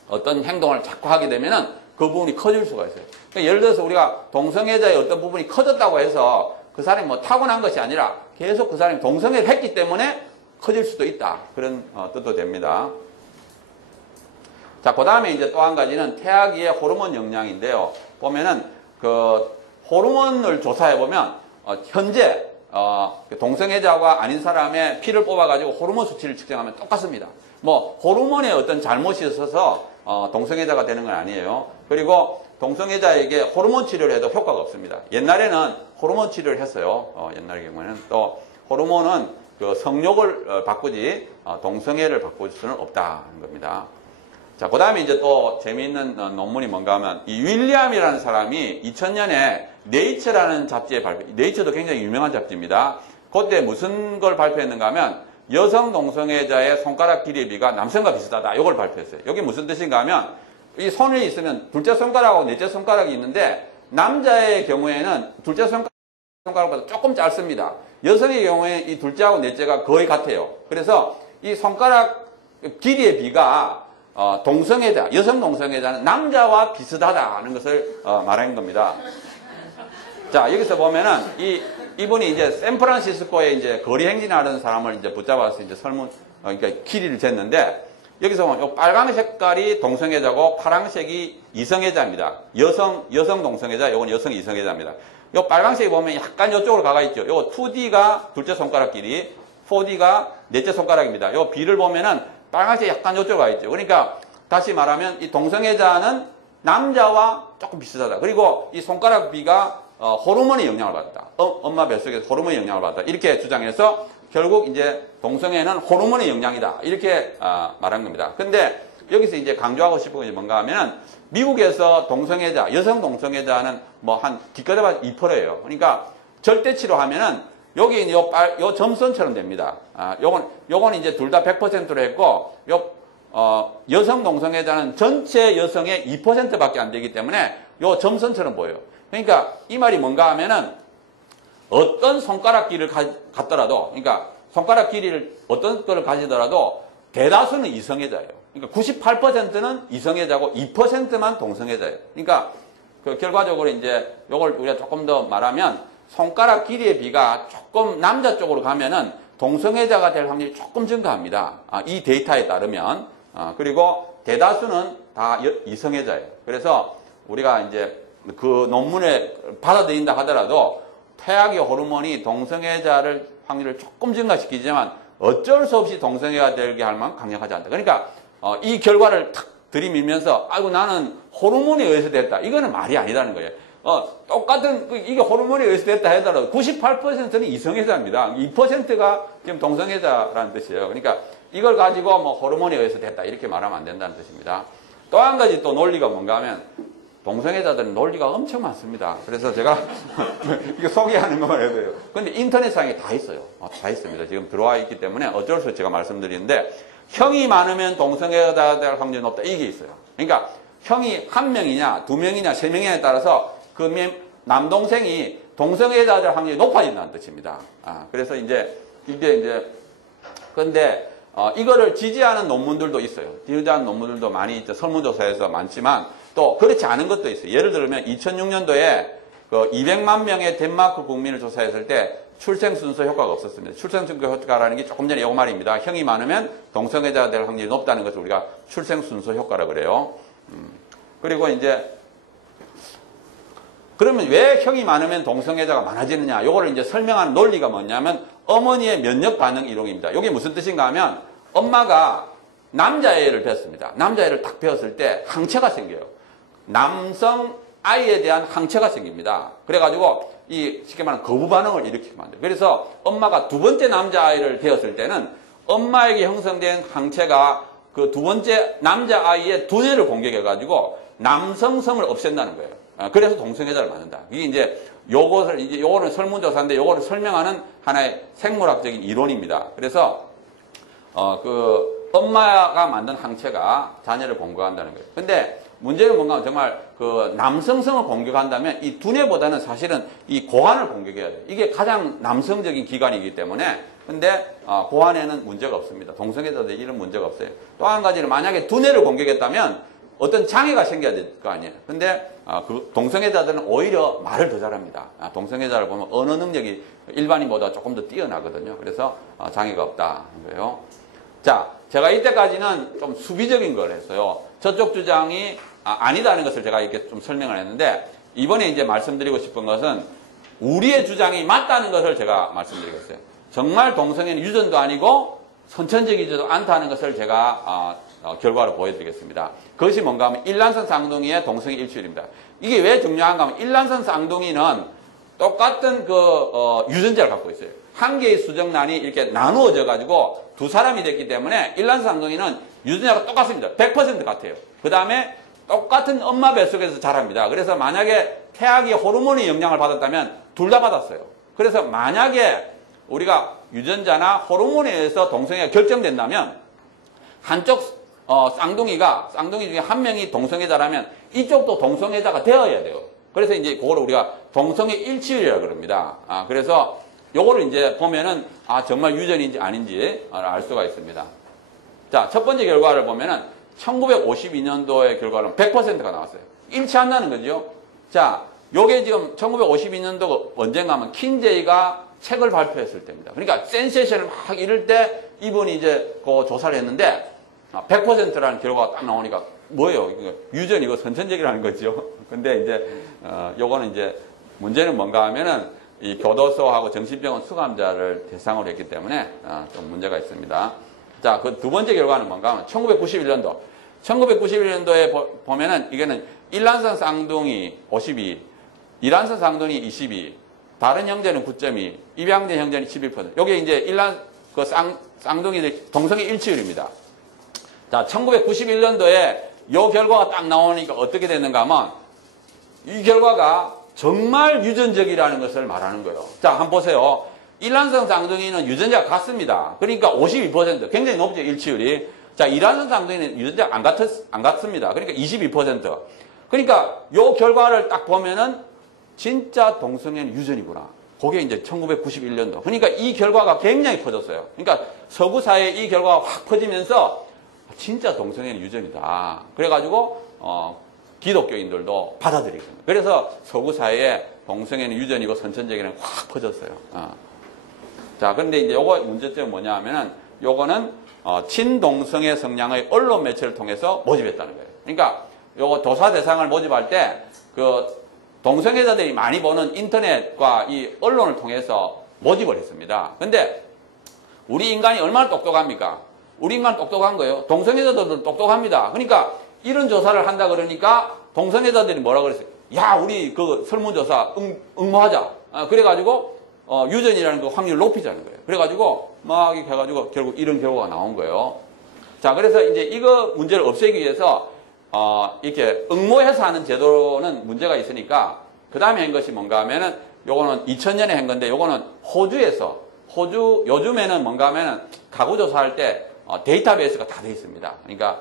어떤 행동을 자꾸 하게 되면은 그 부분이 커질 수가 있어요. 그러니까 예를 들어서 우리가 동성애자의 어떤 부분이 커졌다고 해서 그 사람이 뭐 타고난 것이 아니라 계속 그 사람이 동성애를 했기 때문에 커질 수도 있다. 그런 뜻도 됩니다. 자, 그 다음에 이제 또 한 가지는 태아기의 호르몬 영향인데요. 보면은 그 호르몬을 조사해 보면 현재 동성애자가 아닌 사람의 피를 뽑아가지고 호르몬 수치를 측정하면 똑같습니다. 뭐 호르몬에 어떤 잘못이 있어서 동성애자가 되는 건 아니에요. 그리고 동성애자에게 호르몬 치료를 해도 효과가 없습니다. 옛날에는 호르몬 치료를 했어요. 옛날 경우에는 또 호르몬은 그 성욕을 바꾸지 동성애를 바꿀 수는 없다는 겁니다. 자, 그 다음에 이제 또 재미있는 논문이 뭔가 하면 이 윌리엄이라는 사람이 2000년에 네이처라는 잡지에 네이처도 굉장히 유명한 잡지입니다. 그때 무슨 걸 발표했는가 하면 여성 동성애자의 손가락 길이비가 남성과 비슷하다. 이걸 발표했어요. 이게 무슨 뜻인가 하면 이 손이 있으면 둘째 손가락하고 넷째 손가락이 있는데 남자의 경우에는 둘째 손가락보다 조금 짧습니다. 여성의 경우에 이 둘째하고 넷째가 거의 같아요. 그래서 이 손가락 길이의 비가 동성애자, 여성 동성애자는 남자와 비슷하다는 것을 말하는 겁니다. 자, 여기서 보면은 이분이 이제 샌프란시스코에 이제 거리 행진하는 사람을 이제 붙잡아서 이제 그러니까 길이를 쟀는데 여기서 보면 요 빨강 색깔이 동성애자고 파란색이 이성애자입니다. 여성 동성애자, 요건 여성 이성애자입니다. 요 빨강색이 보면 약간 이쪽으로 가가 있죠. 요 2D가 둘째 손가락 길이, 4D가 넷째 손가락입니다. 요 비를 보면은 빨간색이 약간 이쪽으로 가 있죠. 그러니까 다시 말하면 이 동성애자는 남자와 조금 비슷하다. 그리고 이 손가락 비가 호르몬의 영향을 받았다. 엄마 뱃속에서 호르몬의 영향을 받았다. 이렇게 주장해서 결국 이제 동성애는 호르몬의 영향이다. 이렇게 말한 겁니다. 근데 여기서 이제 강조하고 싶은 것이 뭔가 하면은 미국에서 동성애자, 여성 동성애자는 뭐 한 기껏해봐 2%예요. 그러니까 절대치로 하면은 여기 요 점선처럼 됩니다. 요건 이제 둘 다 100%로 했고, 여성 동성애자는 전체 여성의 2%밖에 안 되기 때문에 요 점선처럼 보여요. 그러니까 이 말이 뭔가 하면은 어떤 손가락 길이를 갖더라도, 그러니까 손가락 길이를 어떤 거를 가지더라도 대다수는 이성애자예요. 그러니까 98%는 이성애자고 2%만 동성애자예요. 그러니까 그 결과적으로 이제 요걸 우리가 조금 더 말하면 손가락 길이의 비가 조금 남자 쪽으로 가면은 동성애자가 될 확률이 조금 증가합니다. 이 데이터에 따르면. 그리고 대다수는 다 이성애자예요. 그래서 우리가 이제 그 논문에 받아들인다 하더라도 태아기 호르몬이 동성애자를 확률을 조금 증가시키지만 어쩔 수 없이 동성애가 되게 할 만큼 강력하지 않다. 그러니까 이 결과를 탁 들이밀면서 아이고 나는 호르몬에 의해서 됐다. 이거는 말이 아니다는 거예요. 똑같은 이게 호르몬에 의해서 됐다 하더라도 98%는 이성애자입니다. 2%가 지금 동성애자라는 뜻이에요. 그러니까 이걸 가지고 뭐 호르몬에 의해서 됐다 이렇게 말하면 안 된다는 뜻입니다. 또 한 가지 또 논리가 뭔가 하면 동성애자들은 논리가 엄청 많습니다. 그래서 제가 이거 소개하는 것만 해도요. 근데 인터넷상에 다 있어요. 다 있습니다. 지금 들어와 있기 때문에 어쩔 수 없이 제가 말씀드리는데, 형이 많으면 동성애자가 될 확률이 높다. 이게 있어요. 그러니까 형이 한 명이냐, 두 명이냐, 세 명이냐에 따라서 그 남동생이 동성애자가 될 확률이 높아진다는 뜻입니다. 그래서 이제 이게 이제 근데 이거를 지지하는 논문들도 있어요. 지지하는 논문들도 많이 있죠. 설문조사에서 많지만 또 그렇지 않은 것도 있어요. 예를 들면 2006년도에 그 200만 명의 덴마크 국민을 조사했을 때 출생 순서 효과가 없었습니다. 출생 순서 효과라는 게 조금 전에 이 말입니다. 형이 많으면 동성애자가 될 확률이 높다는 것을 우리가 출생 순서 효과라 그래요. 그리고 이제 그러면 왜 형이 많으면 동성애자가 많아지느냐? 요거를 이제 설명하는 논리가 뭐냐면 어머니의 면역 반응 이론입니다. 이게 무슨 뜻인가 하면 엄마가 남자애를 뵀습니다. 남자애를 딱 배웠을 때 항체가 생겨요. 남성 아이에 대한 항체가 생깁니다. 그래가지고 쉽게 말하면 거부 반응을 일으키게 만들어요. 그래서 엄마가 두 번째 남자아이를 배웠을 때는 엄마에게 형성된 항체가 그 두 번째 남자아이의 두뇌를 공격해가지고 남성성을 없앤다는 거예요. 그래서 동성애자를 만든다. 이게 이제 요거는 설문조사인데 요거를 설명하는 하나의 생물학적인 이론입니다. 그래서 그 엄마가 만든 항체가 자녀를 공격한다는 거예요. 근데 문제는 뭔가 정말 그 남성성을 공격한다면 이 두뇌보다는 사실은 이 고환을 공격해야 돼요. 이게 가장 남성적인 기관이기 때문에. 근데 고환에는 문제가 없습니다. 동성애자들 이런 문제가 없어요. 또 한 가지는 만약에 두뇌를 공격했다면 어떤 장애가 생겨야 될 거 아니에요. 근데 그 동성애자들은 오히려 말을 더 잘합니다. 동성애자를 보면 언어 능력이 일반인보다 조금 더 뛰어나거든요. 그래서 장애가 없다는 거예요. 자, 제가 이때까지는 좀 수비적인 걸 했어요. 저쪽 주장이 아니다는 것을 제가 이렇게 좀 설명을 했는데, 이번에 이제 말씀드리고 싶은 것은 우리의 주장이 맞다는 것을 제가 말씀드리겠어요. 정말 동성애는 유전도 아니고 선천적이지도 않다는 것을 제가 결과로 보여드리겠습니다. 그것이 뭔가 하면 일란성 쌍둥이의 동성애 일치율입니다. 이게 왜 중요한가 하면 일란성 쌍둥이는 똑같은 유전자를 갖고 있어요. 한 개의 수정란이 이렇게 나누어져 가지고 두 사람이 됐기 때문에 일란성 쌍둥이는 유전자가 똑같습니다. 100% 같아요. 그 다음에 똑같은 엄마 뱃속에서 자랍니다. 그래서 만약에 태아기 호르몬의 영향을 받았다면 둘 다 받았어요. 그래서 만약에 우리가 유전자나 호르몬에 의해서 동성애가 결정된다면 한쪽 쌍둥이 중에 한 명이 동성애자라면 이쪽도 동성애자가 되어야 돼요. 그래서 이제 그거를 우리가 동성애 일치율이라고 그럽니다. 그래서 요거를 이제 보면은 정말 유전인지 아닌지 알 수가 있습니다. 자, 첫 번째 결과를 보면은 1952년도의 결과는 100%가 나왔어요. 일치한다는 거죠. 자, 요게 지금 1952년도 언젠가 하면 킨제이가 책을 발표했을 때입니다. 그러니까 센세이션을 막 이럴 때 이분이 이제 그 조사를 했는데 100%라는 결과가 딱 나오니까 뭐예요? 유전이고 선천적이라는 거죠. 근데 이제 요거는 이제 문제는 뭔가 하면은 이 교도소하고 정신병원 수감자를 대상으로 했기 때문에 좀 문제가 있습니다. 자, 그 두 번째 결과는 뭔가 하면 1991년도. 1991년도에 보면은 이게는 일란성 쌍둥이 52, 이란성 쌍둥이 22, 다른 형제는 9.2, 입양된 형제는 11%. 요게 이제 쌍둥이들 동성애 일치율입니다. 자, 1991년도에 요 결과가 딱 나오니까 어떻게 됐는가 하면 이 결과가 정말 유전적이라는 것을 말하는 거예요. 자, 한번 보세요. 일란성 쌍둥이는 유전자가 같습니다. 그러니까 52%. 굉장히 높죠, 일치율이. 자, 이란성 쌍둥이는 유전자가 안 같습니다. 그러니까 22%. 그러니까 요 결과를 딱 보면은 진짜 동성애는 유전이구나. 그게 이제 1991년도. 그러니까 이 결과가 굉장히 퍼졌어요. 그러니까 서구 사회에 이 결과가 확 퍼지면서 진짜 동성애는 유전이다. 그래가지고 기독교인들도 받아들이거든요. 그래서 서구 사회에 동성애는 유전이고 선천적이는 확 퍼졌어요. 자, 근데 이제 요거 문제점은 뭐냐 하면은 요거는 친동성애 성향의 언론 매체를 통해서 모집했다는 거예요. 그러니까 요거 조사 대상을 모집할 때 그 동성애자들이 많이 보는 인터넷과 이 언론을 통해서 모집을 했습니다. 근데 우리 인간이 얼마나 똑똑합니까? 우리 인간 똑똑한 거예요. 동성애자들도 똑똑합니다. 그러니까 이런 조사를 한다 그러니까 동성애자들이 뭐라 그랬어요? 야, 우리 그 설문조사 응모하자. 그래가지고 유전이라는 그 확률을 높이자는 거예요. 그래가지고 막 이렇게 해가지고 결국 이런 결과가 나온 거예요. 자, 그래서 이제 이거 문제를 없애기 위해서 이렇게 응모해서 하는 제도는 문제가 있으니까 그 다음에 한 것이 뭔가 하면은 요거는 2000년에 한 건데 요거는 호주 요즘에는 뭔가 하면은 가구 조사할 때 데이터베이스가 다 돼 있습니다. 그러니까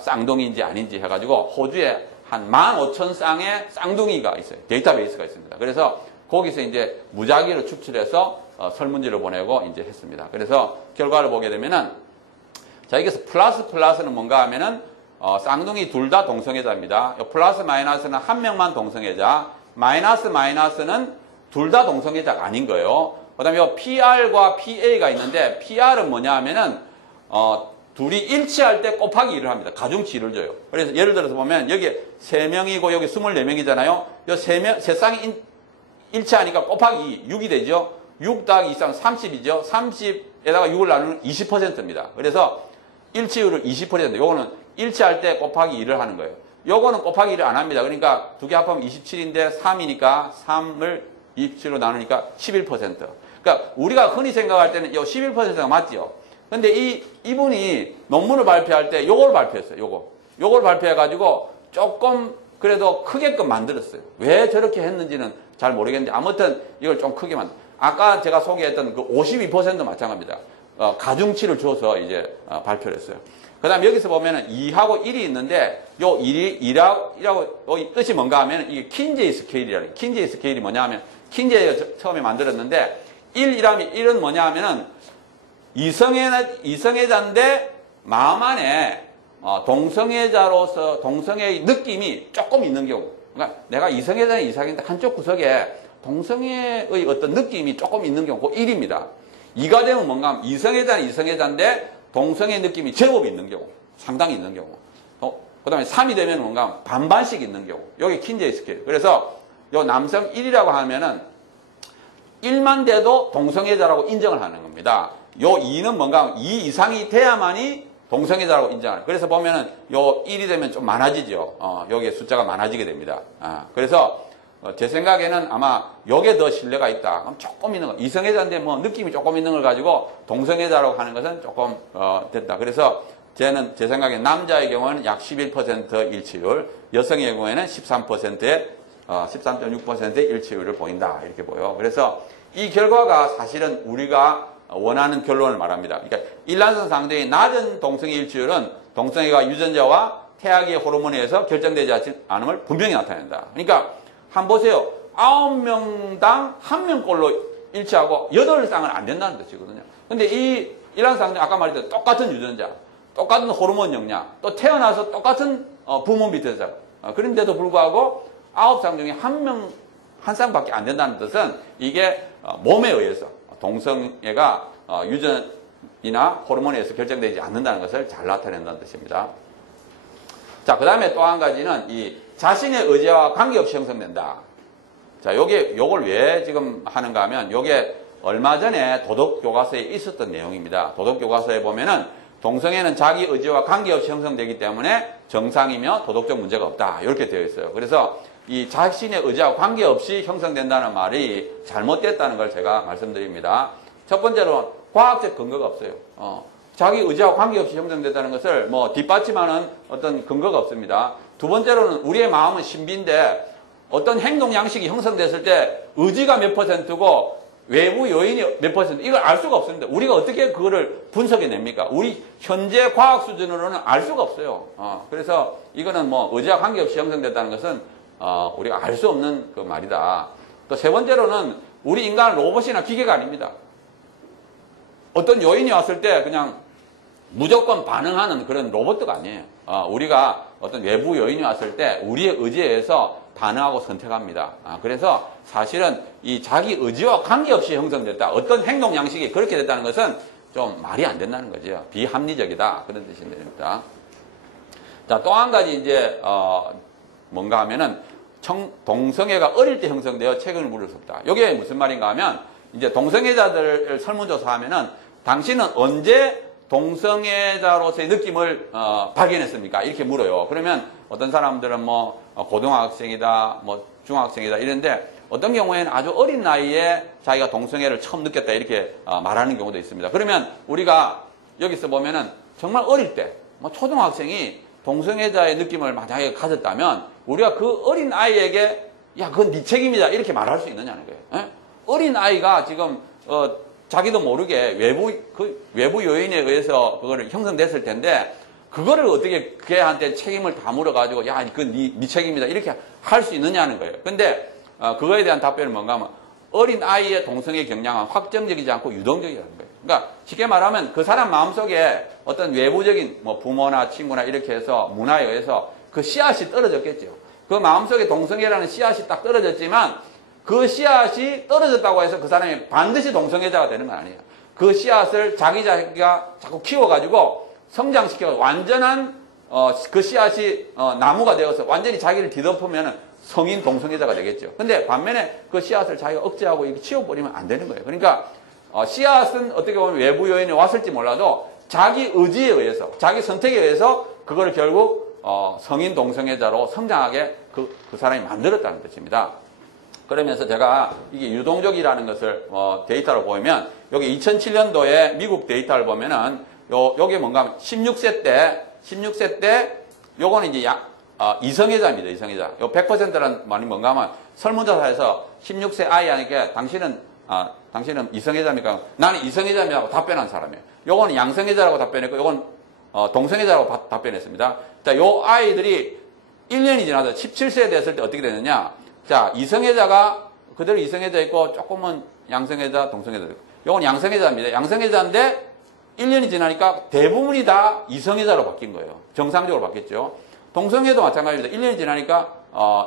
쌍둥이인지 아닌지 해가지고 호주에 한 15,000쌍의 쌍둥이가 있어요. 데이터베이스가 있습니다. 그래서 거기서 이제 무작위로 추출해서 설문지를 보내고 이제 했습니다. 그래서 결과를 보게 되면은 자, 여기서 플러스는 뭔가 하면은 쌍둥이 둘 다 동성애자입니다. 플러스 마이너스는 한 명만 동성애자, 마이너스는 둘 다 동성애자가 아닌 거예요. 그 다음에 요 PR과 PA가 있는데, PR은 뭐냐 하면은, 둘이 일치할 때 곱하기 1을 합니다. 가중치 1을 줘요. 그래서 예를 들어서 보면, 여기 3명이고 여기 24명이잖아요. 요 세 쌍이 일치하니까 곱하기 2, 6이 되죠. 6 더하기 2 쌍 30이죠. 30에다가 6을 나누면 20%입니다. 그래서 일치율을 20%. 요거는 일치할 때 곱하기 2를 하는 거예요. 요거는 곱하기 1을 안 합니다. 그러니까 두 개 합하면 27인데 3이니까 3을 27로 나누니까 11%. 그러니까 우리가 흔히 생각할 때는 요 11%가 맞지요. 근데 이분이 논문을 발표할 때 요걸 발표했어요. 요걸 발표해가지고 조금 그래도 크게끔 만들었어요. 왜 저렇게 했는지는 잘 모르겠는데 아무튼 이걸 좀 크게 아까 제가 소개했던 그 52% 마찬가지입니다. 가중치를 줘서 이제 발표를 했어요. 그 다음에 여기서 보면은 2하고 1이 있는데, 요 2라고 뜻이 뭔가 하면, 이게 킨제이 스케일이라는, 킨제이 스케일이 뭐냐 하면, 킨제이가 처음에 만들었는데, 1은 뭐냐 하면은, 이성애자인데, 마음 안에, 동성애자로서, 동성애의 느낌이 조금 있는 경우. 그러니까 내가 이성애자는 이성애자인데, 한쪽 구석에 동성애의 어떤 느낌이 조금 있는 경우, 그 1입니다. 2가 되면 뭔가 하면, 이성애자는 이성애자인데, 동성애 느낌이 제법 있는 경우, 상당히 있는 경우. 그 다음에 3이 되면 뭔가 반반씩 있는 경우. 여기 킨제이 스케일. 그래서 요 남성 1이라고 하면은 1만 돼도 동성애자라고 인정을 하는 겁니다. 요 2는 뭔가 2 이상이 돼야만이 동성애자라고 인정하는. 그래서 보면은 요 1이 되면 좀 많아지죠. 여기에 숫자가 많아지게 됩니다. 그래서 제 생각에는 아마 요게 더 신뢰가 있다. 그럼 조금 있는 거. 이성애자인데 뭐 느낌이 조금 있는 걸 가지고 동성애자라고 하는 것은 조금 됐다. 그래서 제 생각엔 남자의 경우는 약 11% 일치율, 여성의 경우에는 13%의 13.6%의 일치율을 보인다. 이렇게 보여. 그래서 이 결과가 사실은 우리가 원하는 결론을 말합니다. 그러니까 일란성 상대의 낮은 동성애 일치율은 동성애가 유전자와 태아기의 호르몬에 의해서 결정되지 않음을 분명히 나타낸다. 그러니까 한번 보세요. 9명당 1명꼴로 일치하고 8쌍은 안 된다는 뜻이거든요. 근데 이 일란쌍대 아까 말했던 똑같은 유전자, 똑같은 호르몬 영양, 또 태어나서 똑같은 부모 밑에서 그런데도 불구하고 9쌍 중에 한 쌍밖에 안 된다는 뜻은 이게 몸에 의해서 동성애가 유전이나 호르몬에 의해서 결정되지 않는다는 것을 잘 나타낸다는 뜻입니다. 자, 그 다음에 또 한 가지는 이 자신의 의지와 관계없이 형성된다. 자, 요걸 왜 지금 하는가 하면, 요게 얼마 전에 도덕교과서에 있었던 내용입니다. 도덕교과서에 보면은, 동성애는 자기 의지와 관계없이 형성되기 때문에 정상이며 도덕적 문제가 없다. 이렇게 되어 있어요. 그래서 이 자신의 의지와 관계없이 형성된다는 말이 잘못됐다는 걸 제가 말씀드립니다. 첫 번째로, 과학적 근거가 없어요. 자기 의지와 관계없이 형성됐다는 것을 뒷받침하는 어떤 근거가 없습니다. 두 번째로는 우리의 마음은 신비인데 어떤 행동 양식이 형성됐을 때 의지가 몇 %고 외부 요인이 몇 %, 이걸 알 수가 없습니다. 우리가 어떻게 그거를 분석해 냅니까? 우리 현재 과학 수준으로는 알 수가 없어요. 그래서 이거는 의지와 관계없이 형성됐다는 것은 우리가 알 수 없는 그 말이다. 또 세 번째로는 우리 인간은 로봇이나 기계가 아닙니다. 어떤 요인이 왔을 때 그냥 무조건 반응하는 그런 로봇도 아니에요. 우리가 어떤 외부 요인이 왔을 때 우리의 의지에 의해서 반응하고 선택합니다. 그래서 사실은 이 자기 의지와 관계없이 형성됐다. 어떤 행동 양식이 그렇게 됐다는 것은 좀 말이 안 된다는 거죠. 비합리적이다. 그런 뜻이 됩니다. 자, 또 한 가지 이제 뭔가 하면은 동성애가 어릴 때 형성되어 책임을 물을 수 없다. 이게 무슨 말인가 하면 이제 동성애자들을 설문조사하면은 당신은 언제 동성애자로서의 느낌을 발견했습니까? 이렇게 물어요. 그러면 어떤 사람들은 고등학생이다, 중학생이다 이런데 어떤 경우에는 아주 어린 나이에 자기가 동성애를 처음 느꼈다 이렇게 말하는 경우도 있습니다. 그러면 우리가 여기서 보면은 정말 어릴 때 초등학생이 동성애자의 느낌을 만약에 가졌다면 우리가 그 어린 아이에게 야, 그건 네 책임이다 이렇게 말할 수 있느냐는 거예요. 에? 어린 아이가 지금 자기도 모르게 외부 요인에 의해서 그거를 형성됐을 텐데 그거를 어떻게 걔한테 책임을 다 물어가지고 야, 그건 네 책임이다 이렇게 할 수 있느냐는 거예요. 근데 그거에 대한 답변은 뭔가 하면 어린 아이의 동성애 경향은 확정적이지 않고 유동적이라는 거예요. 그러니까 쉽게 말하면 그 사람 마음속에 어떤 외부적인 뭐 부모나 친구나 이렇게 해서 문화에 의해서 그 씨앗이 떨어졌겠죠. 그 마음속에 동성애라는 씨앗이 딱 떨어졌지만 그 씨앗이 떨어졌다고 해서 그 사람이 반드시 동성애자가 되는 건 아니에요. 그 씨앗을 자기가 자꾸 키워가지고 성장시켜서 완전한 그 씨앗이 나무가 되어서 완전히 자기를 뒤덮으면 성인 동성애자가 되겠죠. 근데 반면에 그 씨앗을 자기가 억제하고 이렇게 치워버리면 안 되는 거예요. 그러니까 씨앗은 어떻게 보면 외부 요인이 왔을지 몰라도 자기 의지에 의해서 자기 선택에 의해서 그거를 결국 성인 동성애자로 성장하게 그 사람이 만들었다는 뜻입니다. 그러면서 제가 이게 유동적이라는 것을 데이터로 보면 여기 2007년도에 미국 데이터를 보면은 요게 뭔가 하면 16세 때 요거는 이제 이성애자입니다. 이성애자. 요 100%란 말이 뭔가 하면 설문조사에서 16세 아이 하니까 당신은 이성애자입니까? 나는 이성애자라고 답변한 사람이에요. 요거는 양성애자라고 답변했고 요건 동성애자라고 답변했습니다. 자, 요 아이들이 1년이 지나서 17세 됐을 때 어떻게 되느냐? 자, 이성애자가 그대로 이성애자 있고 조금은 양성애자, 동성애자 있고 요건 양성애자입니다. 양성애자인데 1년이 지나니까 대부분이 다 이성애자로 바뀐 거예요. 정상적으로 바뀌었죠. 동성애도 마찬가지입니다. 1년이 지나니까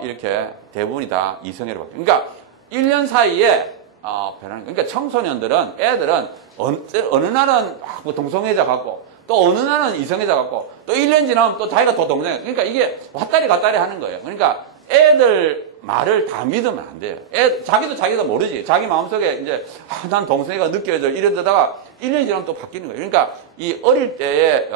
이렇게 대부분이 다 이성애로 바뀌어요. 그러니까 1년 사이에 변하는 거예요. 그러니까 청소년들은 애들은 어느 날은 동성애자 같고 또 어느 날은 이성애자 같고 또 1년 지나면 또 자기가 또 동성애. 그러니까 이게 왔다리 갔다리 하는 거예요. 그러니까 애들 말을 다 믿으면 안 돼요. 자기도 모르지. 자기 마음속에 이제 난 동성애가 느껴져 이러다가 1년이 지나면 또 바뀌는 거예요. 그러니까 이 어릴 때에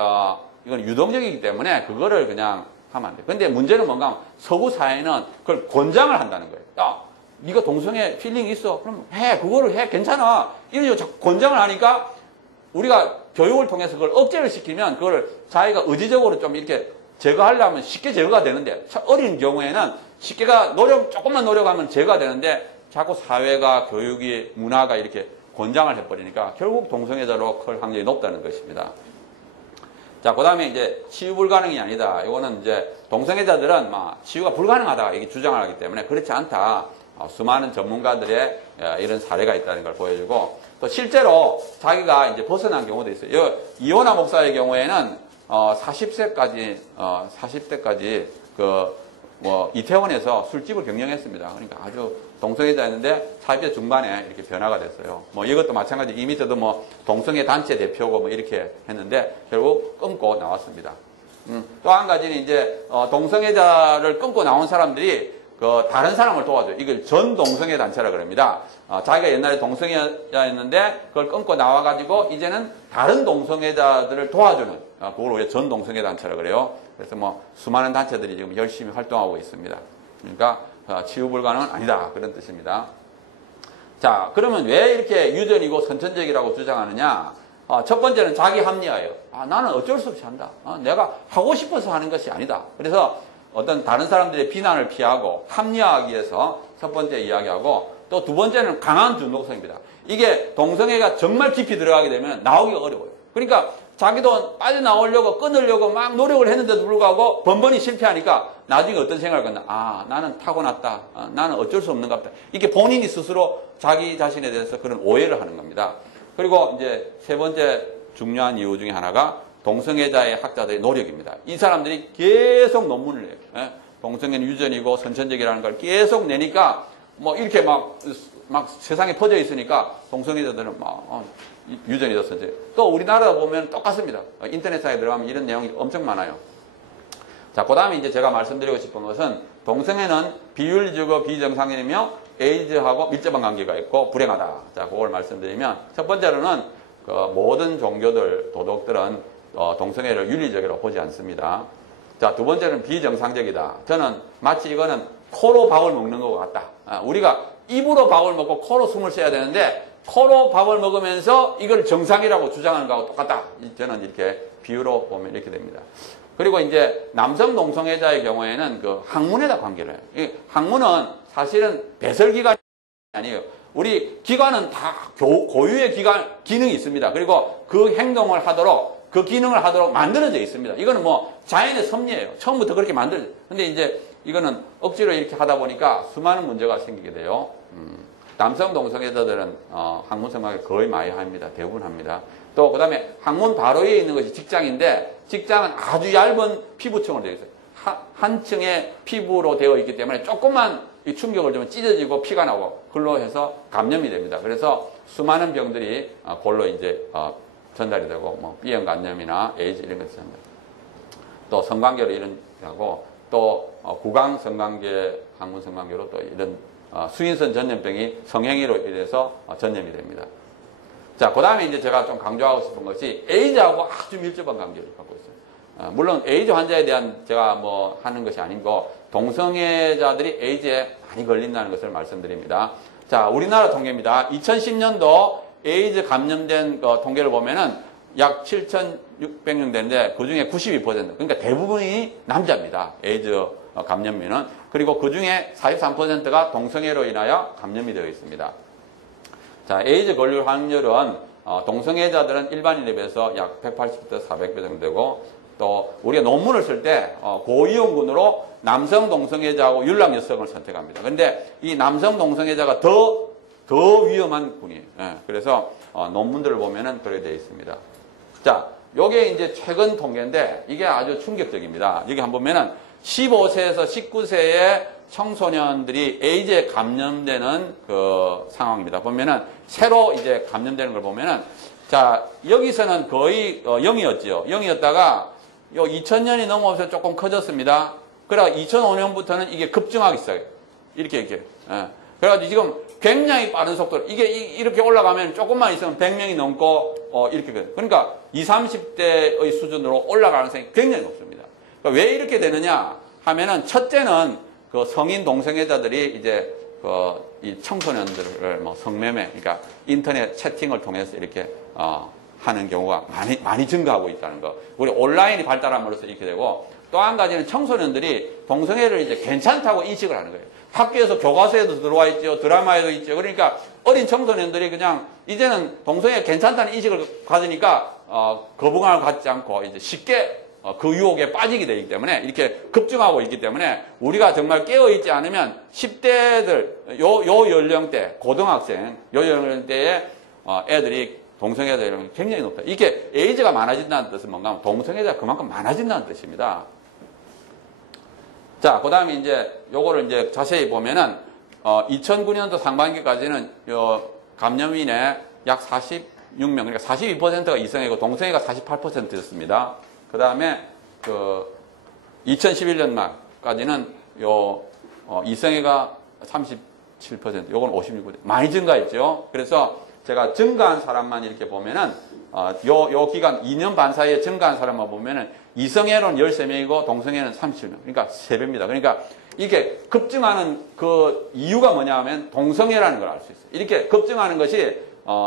이건 유동적이기 때문에 그거를 그냥 하면 안 돼요. 근데 문제는 뭔가 하면 서구 사회는 그걸 권장을 한다는 거예요. 야, 네가 동성애 필링이 있어? 그럼 그거를 해. 괜찮아. 이런 식으로 권장을 하니까 우리가 교육을 통해서 그걸 억제를 시키면 그걸 자기가 의지적으로 좀 이렇게 제거하려면 쉽게 제거가 되는데 어린 경우에는 쉽게가 조금만 노력하면 제거가 되는데 자꾸 사회가 교육이 문화가 이렇게 권장을 해버리니까 결국 동성애자로 클 확률이 높다는 것입니다. 자, 그 다음에 이제 치유 불가능이 아니다. 이거는 이제 동성애자들은 치유가 불가능하다 이게 주장을 하기 때문에 그렇지 않다. 수많은 전문가들의 이런 사례가 있다는 걸 보여주고 또 실제로 자기가 이제 벗어난 경우도 있어요. 이호나 목사의 경우에는 40세까지 이태원에서 술집을 경영했습니다. 그러니까 아주 동성애자였는데 40대 중반에 이렇게 변화가 됐어요. 이것도 마찬가지 이 밑에도 동성애 단체 대표고 이렇게 했는데 결국 끊고 나왔습니다. 또 한 가지는 이제 동성애자를 끊고 나온 사람들이 다른 사람을 도와줘요. 이걸 전 동성애 단체라 그럽니다. 자기가 옛날에 동성애자였는데 그걸 끊고 나와가지고 이제는 다른 동성애자들을 도와주는 그걸 우리가 전 동성애 단체라 그래요. 그래서 수많은 단체들이 지금 열심히 활동하고 있습니다. 그러니까 치유 불가능은 아니다 그런 뜻입니다. 자, 그러면 왜 이렇게 유전이고 선천적이라고 주장하느냐? 첫 번째는 자기 합리화예요. 나는 어쩔 수 없이 한다. 내가 하고 싶어서 하는 것이 아니다. 그래서 어떤 다른 사람들의 비난을 피하고 합리화하기 위해서 첫 번째 이야기하고 또 두 번째는 강한 중독성입니다. 이게 동성애가 정말 깊이 들어가게 되면 나오기가 어려워요. 그러니까 자기도 빠져나오려고 끊으려고 막 노력을 했는데도 불구하고 번번이 실패하니까 나중에 어떤 생각을 갖나? 나는 타고났다. 나는 어쩔 수 없는가 보다. 이게 본인이 스스로 자기 자신에 대해서 그런 오해를 하는 겁니다. 그리고 이제 세 번째 중요한 이유 중에 하나가 동성애자의 학자들의 노력입니다. 이 사람들이 계속 논문을 내요. 동성애는 유전이고 선천적이라는 걸 계속 내니까 이렇게 막 세상에 퍼져 있으니까 동성애자들은 유전이다 선천. 또 우리나라 보면 똑같습니다. 인터넷상에 들어가면 이런 내용이 엄청 많아요. 자, 그 다음에 이제 제가 말씀드리고 싶은 것은 동성애는 비윤리적이고 비정상이며 에이즈하고 밀접한 관계가 있고 불행하다. 자, 그걸 말씀드리면 첫 번째로는 모든 종교들, 도덕들은 동성애를 윤리적으로 보지 않습니다. 자, 두 번째는 비정상적이다. 저는 마치 이거는 코로 밥을 먹는 것 같다. 우리가 입으로 밥을 먹고 코로 숨을 쉬어야 되는데 코로 밥을 먹으면서 이걸 정상이라고 주장하는 거하고 똑같다. 저는 이렇게 비유로 보면 이렇게 됩니다. 그리고 이제 남성 동성애자의 경우에는 그 항문에다 관계를 해요. 이 항문은 사실은 배설기관이 아니에요. 우리 기관은 다 고유의 기능이 있습니다. 그리고 그 행동을 하도록, 그 기능을 하도록 만들어져 있습니다. 이거는 뭐 자연의 섭리예요. 처음부터 그렇게 만들어져. 근데 이제 이거는 억지로 이렇게 하다 보니까 수많은 문제가 생기게 돼요. 남성 동성애자들은 항문 성관계 거의 많이 합니다. 대부분 합니다. 또 그다음에 항문 바로 위에 있는 것이 직장인데, 직장은 아주 얇은 피부층으로 되어 있어요. 한 층의 피부로 되어 있기 때문에 조금만 이 충격을 주면 찢어지고 피가 나고 그걸로 해서 감염이 됩니다. 그래서 수많은 병들이 그걸로 이제 전달이 되고, 뭐 B형 감염이나 에이즈 이런 것이 전달. 또 성관계로 이런 하고, 또 구강 성관계, 항문 성관계로 또 이런 수인성 전염병이 성행위로 인해서 전염이 됩니다. 자, 그 다음에 이제 제가 좀 강조하고 싶은 것이 에이즈하고 아주 밀접한 관계를 갖고 있어요. 물론 에이즈 환자에 대한 제가 뭐 하는 것이 아니고, 동성애자들이 에이즈에 많이 걸린다는 것을 말씀드립니다. 자, 우리나라 통계입니다. 2010년도 에이즈 감염된 통계를 보면은 약 7,600명 되는데, 그 중에 92%, 그러니까 대부분이 남자입니다. 에이즈 감염민은. 그리고 그 중에 43%가 동성애로 인하여 감염이 되어 있습니다. 자, 에이즈 걸릴 확률은 동성애자들은 일반인에 비해서 약 180부터 400배 정도 되고, 또 우리가 논문을 쓸 때 고위험군으로 남성 동성애자하고 율락 여성을 선택합니다. 그런데 이 남성 동성애자가 더 위험한 군이에요. 예, 그래서 논문들을 보면은 그렇게 되어 있습니다. 자, 요게 이제 최근 통계인데 이게 아주 충격적입니다. 여기 한번 보면은 15세에서 19세의 청소년들이 에이즈에 감염되는 그 상황입니다. 보면은 새로 이제 감염되는 걸 보면은, 자, 여기서는 거의 0이었죠. 0이었다가 요 2000년이 넘어서 조금 커졌습니다. 그러다 2005년부터는 이게 급증하기 시작해요. 이렇게. 예. 그래가지고 지금 굉장히 빠른 속도로, 이게 이렇게 올라가면 조금만 있으면 100명이 넘고, 이렇게. 그러니까 20, 30대의 수준으로 올라가는 가능성이 굉장히 높습니다. 그러니까 왜 이렇게 되느냐 하면은, 첫째는 그 성인 동성애자들이 이제 이 청소년들을 뭐 성매매, 그러니까 인터넷 채팅을 통해서 이렇게, 하는 경우가 많이 증가하고 있다는 거. 우리 온라인이 발달함으로써 이렇게 되고, 또 한 가지는 청소년들이 동성애를 이제 괜찮다고 인식을 하는 거예요. 학교에서 교과서에도 들어와 있죠. 드라마에도 있죠. 그러니까 어린 청소년들이 그냥 이제는 동성애 괜찮다는 인식을 가지니까 거부감을 갖지 않고 이제 쉽게 그 유혹에 빠지게 되기 때문에 이렇게 급증하고 있기 때문에, 우리가 정말 깨어있지 않으면 10대들, 요 연령대, 고등학생, 요 연령대에 애들이 동성애자들이 굉장히 높다. 이게 에이즈가 많아진다는 뜻은 뭔가 하면 동성애자가 그만큼 많아진다는 뜻입니다. 자, 그 다음에 이제 요거를 이제 자세히 보면은 2009년도 상반기까지는 요 감염인의 약 46명, 그러니까 42%가 이성애고 동성애가 48%였습니다. 그 다음에 2011년 말까지는 요 이성애가 37%, 요건 56%. 많이 증가했죠. 그래서 제가 증가한 사람만 이렇게 보면은, 요 기간 2년 반 사이에 증가한 사람만 보면은, 이성애로는 13명이고, 동성애는 37명. 그러니까 3배입니다. 그러니까 이게 급증하는 그 이유가 뭐냐 하면 동성애라는 걸 알 수 있어요. 이렇게 급증하는 것이,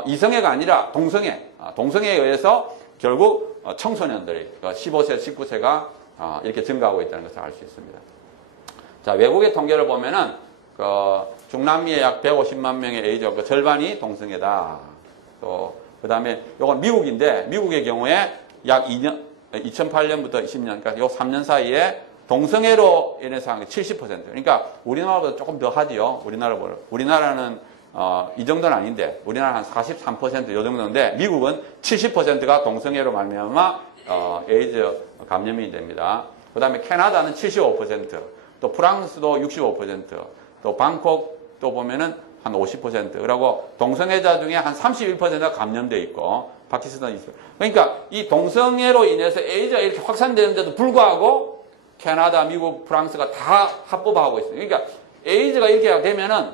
이성애가 아니라 동성애에 의해서 결국 청소년들이, 15세, 19세가 이렇게 증가하고 있다는 것을 알 수 있습니다. 자, 외국의 통계를 보면은, 중남미에 약 150만 명의 에이즈가 그 절반이 동성애다. 또, 그 다음에, 요건 미국인데, 미국의 경우에 약 2008년부터 20년, 그러니까 요 3년 사이에 동성애로 인해서 한 게 70%. 그러니까 우리나라보다 조금 더 하지요. 우리나라는, 이 정도는 아닌데, 우리나라는 한 43% 요 정도인데, 미국은 70%가 동성애로 말미암아, 에이즈 감염이 됩니다. 그 다음에 캐나다는 75%, 또 프랑스도 65%, 또 방콕도 보면은 한 50%. 그리고 동성애자 중에 한 31%가 감염되어 있고, 파키스탄이 있어요. 그러니까 이 동성애로 인해서 에이즈가 이렇게 확산되는데도 불구하고 캐나다, 미국, 프랑스가 다 합법화하고 있어요. 그러니까 에이즈가 이렇게 되면은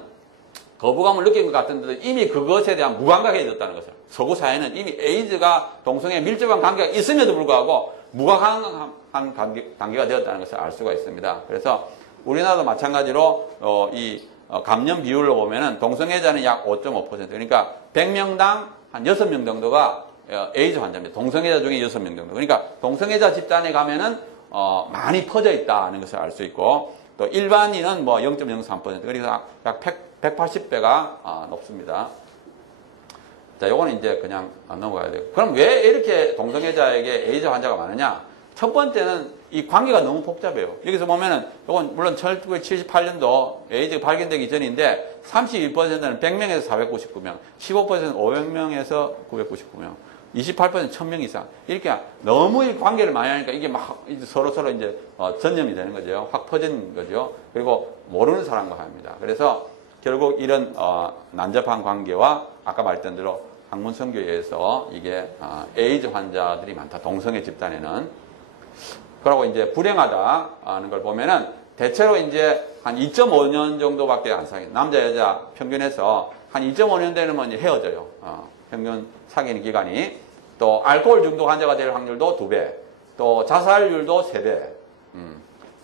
거부감을 느낀 것 같은데 이미 그것에 대한 무감각해졌다는 것을. 서구 사회는 이미 에이즈가 동성애 밀접한 관계가 있음에도 불구하고 무감각한 단계가 되었다는 것을 알 수가 있습니다. 그래서 우리나라도 마찬가지로 감염 비율로 보면은 동성애자는 약 5.5%, 그러니까 100명당 한 6명 정도가 에이즈 환자입니다. 동성애자 중에 6명 정도. 그러니까 동성애자 집단에 가면은 많이 퍼져 있다는 것을 알 수 있고, 또 일반인은 뭐 0.03%, 그래서 약 180배가 높습니다. 자, 요거는 이제 그냥 넘어가야 되고. 그럼 왜 이렇게 동성애자에게 에이즈 환자가 많으냐? 첫 번째는 이 관계가 너무 복잡해요. 여기서 보면은, 요건 물론 1978년도 에이즈가 발견되기 전인데, 32%는 100명에서 499명, 15%는 500명에서 999명, 28%는 1000명 이상. 이렇게 너무 이 관계를 많이 하니까 이게 막 서로서로 이제 전염이 되는 거죠. 확 퍼지는 거죠. 그리고 모르는 사람과 합니다. 그래서 결국 이런 난잡한 관계와 아까 말했던 대로 학문선교에 의해서 이게 에이즈 환자들이 많다. 동성애 집단에는. 그러고 이제 불행하다는 걸 보면은 대체로 이제 한 2.5년 정도밖에 안 사귀어요. 남자, 여자 평균해서 한 2.5년 되면 이제 헤어져요. 평균 사귀는 기간이. 또 알코올 중독 환자가 될 확률도 2배. 또 자살률도 3배.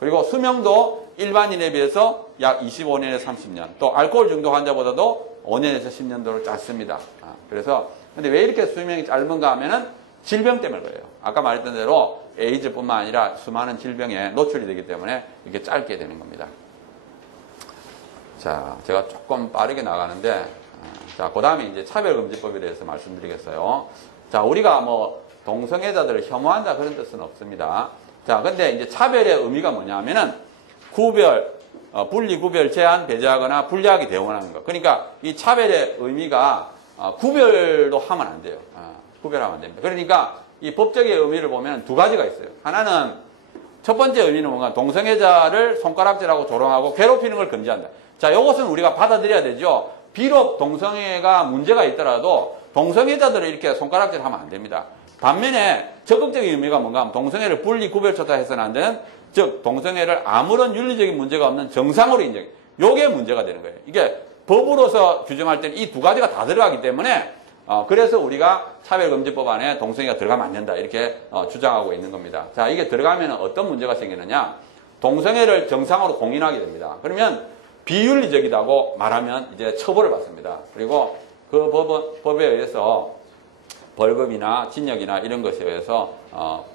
그리고 수명도 일반인에 비해서 약 25년에서 30년. 또 알코올 중독 환자보다도 5년에서 10년도로 짧습니다. 그래서 근데 왜 이렇게 수명이 짧은가 하면은 질병 때문에 그래요. 아까 말했던 대로 에이즈뿐만 아니라 수많은 질병에 노출이 되기 때문에 이렇게 짧게 되는 겁니다. 자, 제가 조금 빠르게 나가는데, 자, 그 다음에 이제 차별금지법에 대해서 말씀드리겠어요. 자, 우리가 뭐 동성애자들을 혐오한다 그런 뜻은 없습니다. 자, 근데 이제 차별의 의미가 뭐냐면은 구별, 분리, 구별, 제한, 배제하거나 분리하게 대응하는 것. 그러니까 이 차별의 의미가 구별도 하면 안 돼요. 구별하면 안 됩니다. 그러니까 이 법적인 의미를 보면 두 가지가 있어요. 하나는 첫 번째 의미는 뭔가 동성애자를 손가락질하고 조롱하고 괴롭히는 걸 금지한다. 자, 이것은 우리가 받아들여야 되죠. 비록 동성애가 문제가 있더라도 동성애자들을 이렇게 손가락질하면 안 됩니다. 반면에 적극적인 의미가 뭔가 하면 동성애를 분리, 구별, 초타해서는 안 되는, 즉 동성애를 아무런 윤리적인 문제가 없는 정상으로 인정해. 요게 문제가 되는 거예요. 이게 법으로서 규정할 때는 이 두 가지가 다 들어가기 때문에 그래서 우리가 차별금지법 안에 동성애가 들어가면 안 된다 이렇게 주장하고 있는 겁니다. 자, 이게 들어가면 어떤 문제가 생기느냐? 동성애를 정상으로 공인하게 됩니다. 그러면 비윤리적이라고 말하면 이제 처벌을 받습니다. 그리고 그 법에 의해서 벌금이나 징역이나 이런 것에 의해서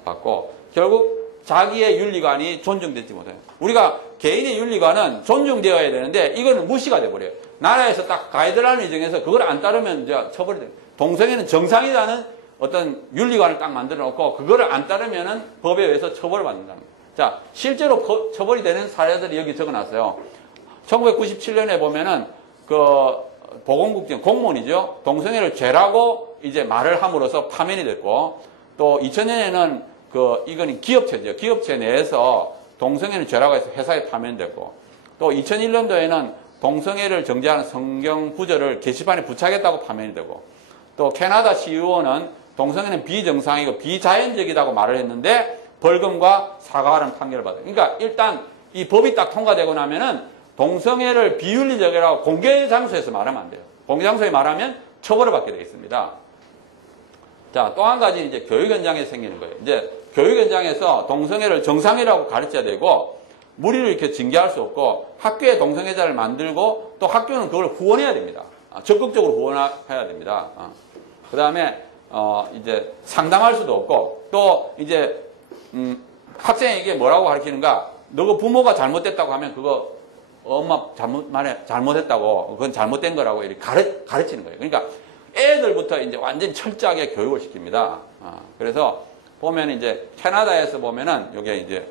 받고 결국 자기의 윤리관이 존중되지 못해요. 우리가 개인의 윤리관은 존중되어야 되는데 이거는 무시가 돼버려요. 나라에서 딱 가이드라인을 정해서 그걸 안 따르면 이제 처벌이 돼요. 동성애는 정상이라는 어떤 윤리관을 딱 만들어 놓고 그거를 안 따르면은 법에 의해서 처벌을 받는다는 거예요. 자, 실제로 처벌이 되는 사례들이 여기 적어 놨어요. 1997년에 보면은 그 보건국장 공무원이죠. 동성애를 죄라고 이제 말을 함으로써 파면이 됐고 또 2000년에는 이거는 기업체죠. 기업체 내에서 동성애는 죄라고 해서 회사에 파면됐고 또 2001년도에는 동성애를 정죄하는 성경 구절을 게시판에 부착했다고 파면이 되고 또 캐나다 시의원은 동성애는 비정상이고 비자연적이라고 말을 했는데 벌금과 사과하는 판결을 받아요. 그러니까 일단 이 법이 딱 통과되고 나면은 동성애를 비윤리적이라고 공개 장소에서 말하면 안 돼요. 공개 장소에 말하면 처벌을 받게 되어 있습니다. 자, 또 한 가지 이제 교육 현장에 생기는 거예요. 이제 교육 현장에서 동성애를 정상이라고 가르쳐야 되고 무리를 이렇게 징계할 수 없고 학교에 동성애자를 만들고 또 학교는 그걸 후원해야 됩니다. 적극적으로 후원해야 됩니다. 그 다음에 이제 상담할 수도 없고 또 이제 학생에게 뭐라고 가르치는가? 너가 부모가 잘못됐다고 하면 그거 엄마 잘못했다고 그건 잘못된 거라고 이렇게 가르치는 거예요. 그러니까 애들부터 이제 완전 철저하게 교육을 시킵니다. 그래서 보면 이제 캐나다에서 보면은 요게 이제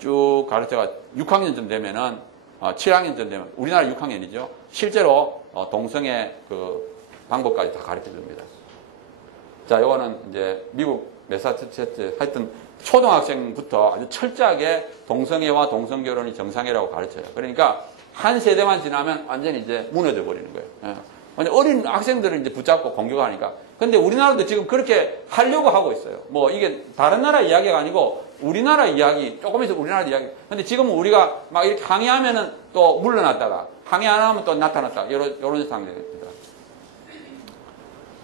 쭉 가르쳐가 6학년쯤 되면은 7학년쯤 되면 우리나라 6학년이죠. 실제로 동성애 그 방법까지 다 가르쳐 줍니다. 자, 요거는 이제 미국 매사추세츠 하여튼 초등학생부터 아주 철저하게 동성애와 동성결혼이 정상이라고 가르쳐요. 그러니까 한 세대만 지나면 완전히 이제 무너져 버리는 거예요. 완전 어린 학생들을 이제 붙잡고 공격하니까. 근데 우리나라도 지금 그렇게 하려고 하고 있어요. 뭐 이게 다른 나라 이야기가 아니고 우리나라 이야기, 조금 있으면 우리나라 이야기. 근데 지금은 우리가 막 이렇게 항의하면은 또 물러났다가 항의 안 하면 또 나타났다가 이런 상황입니다.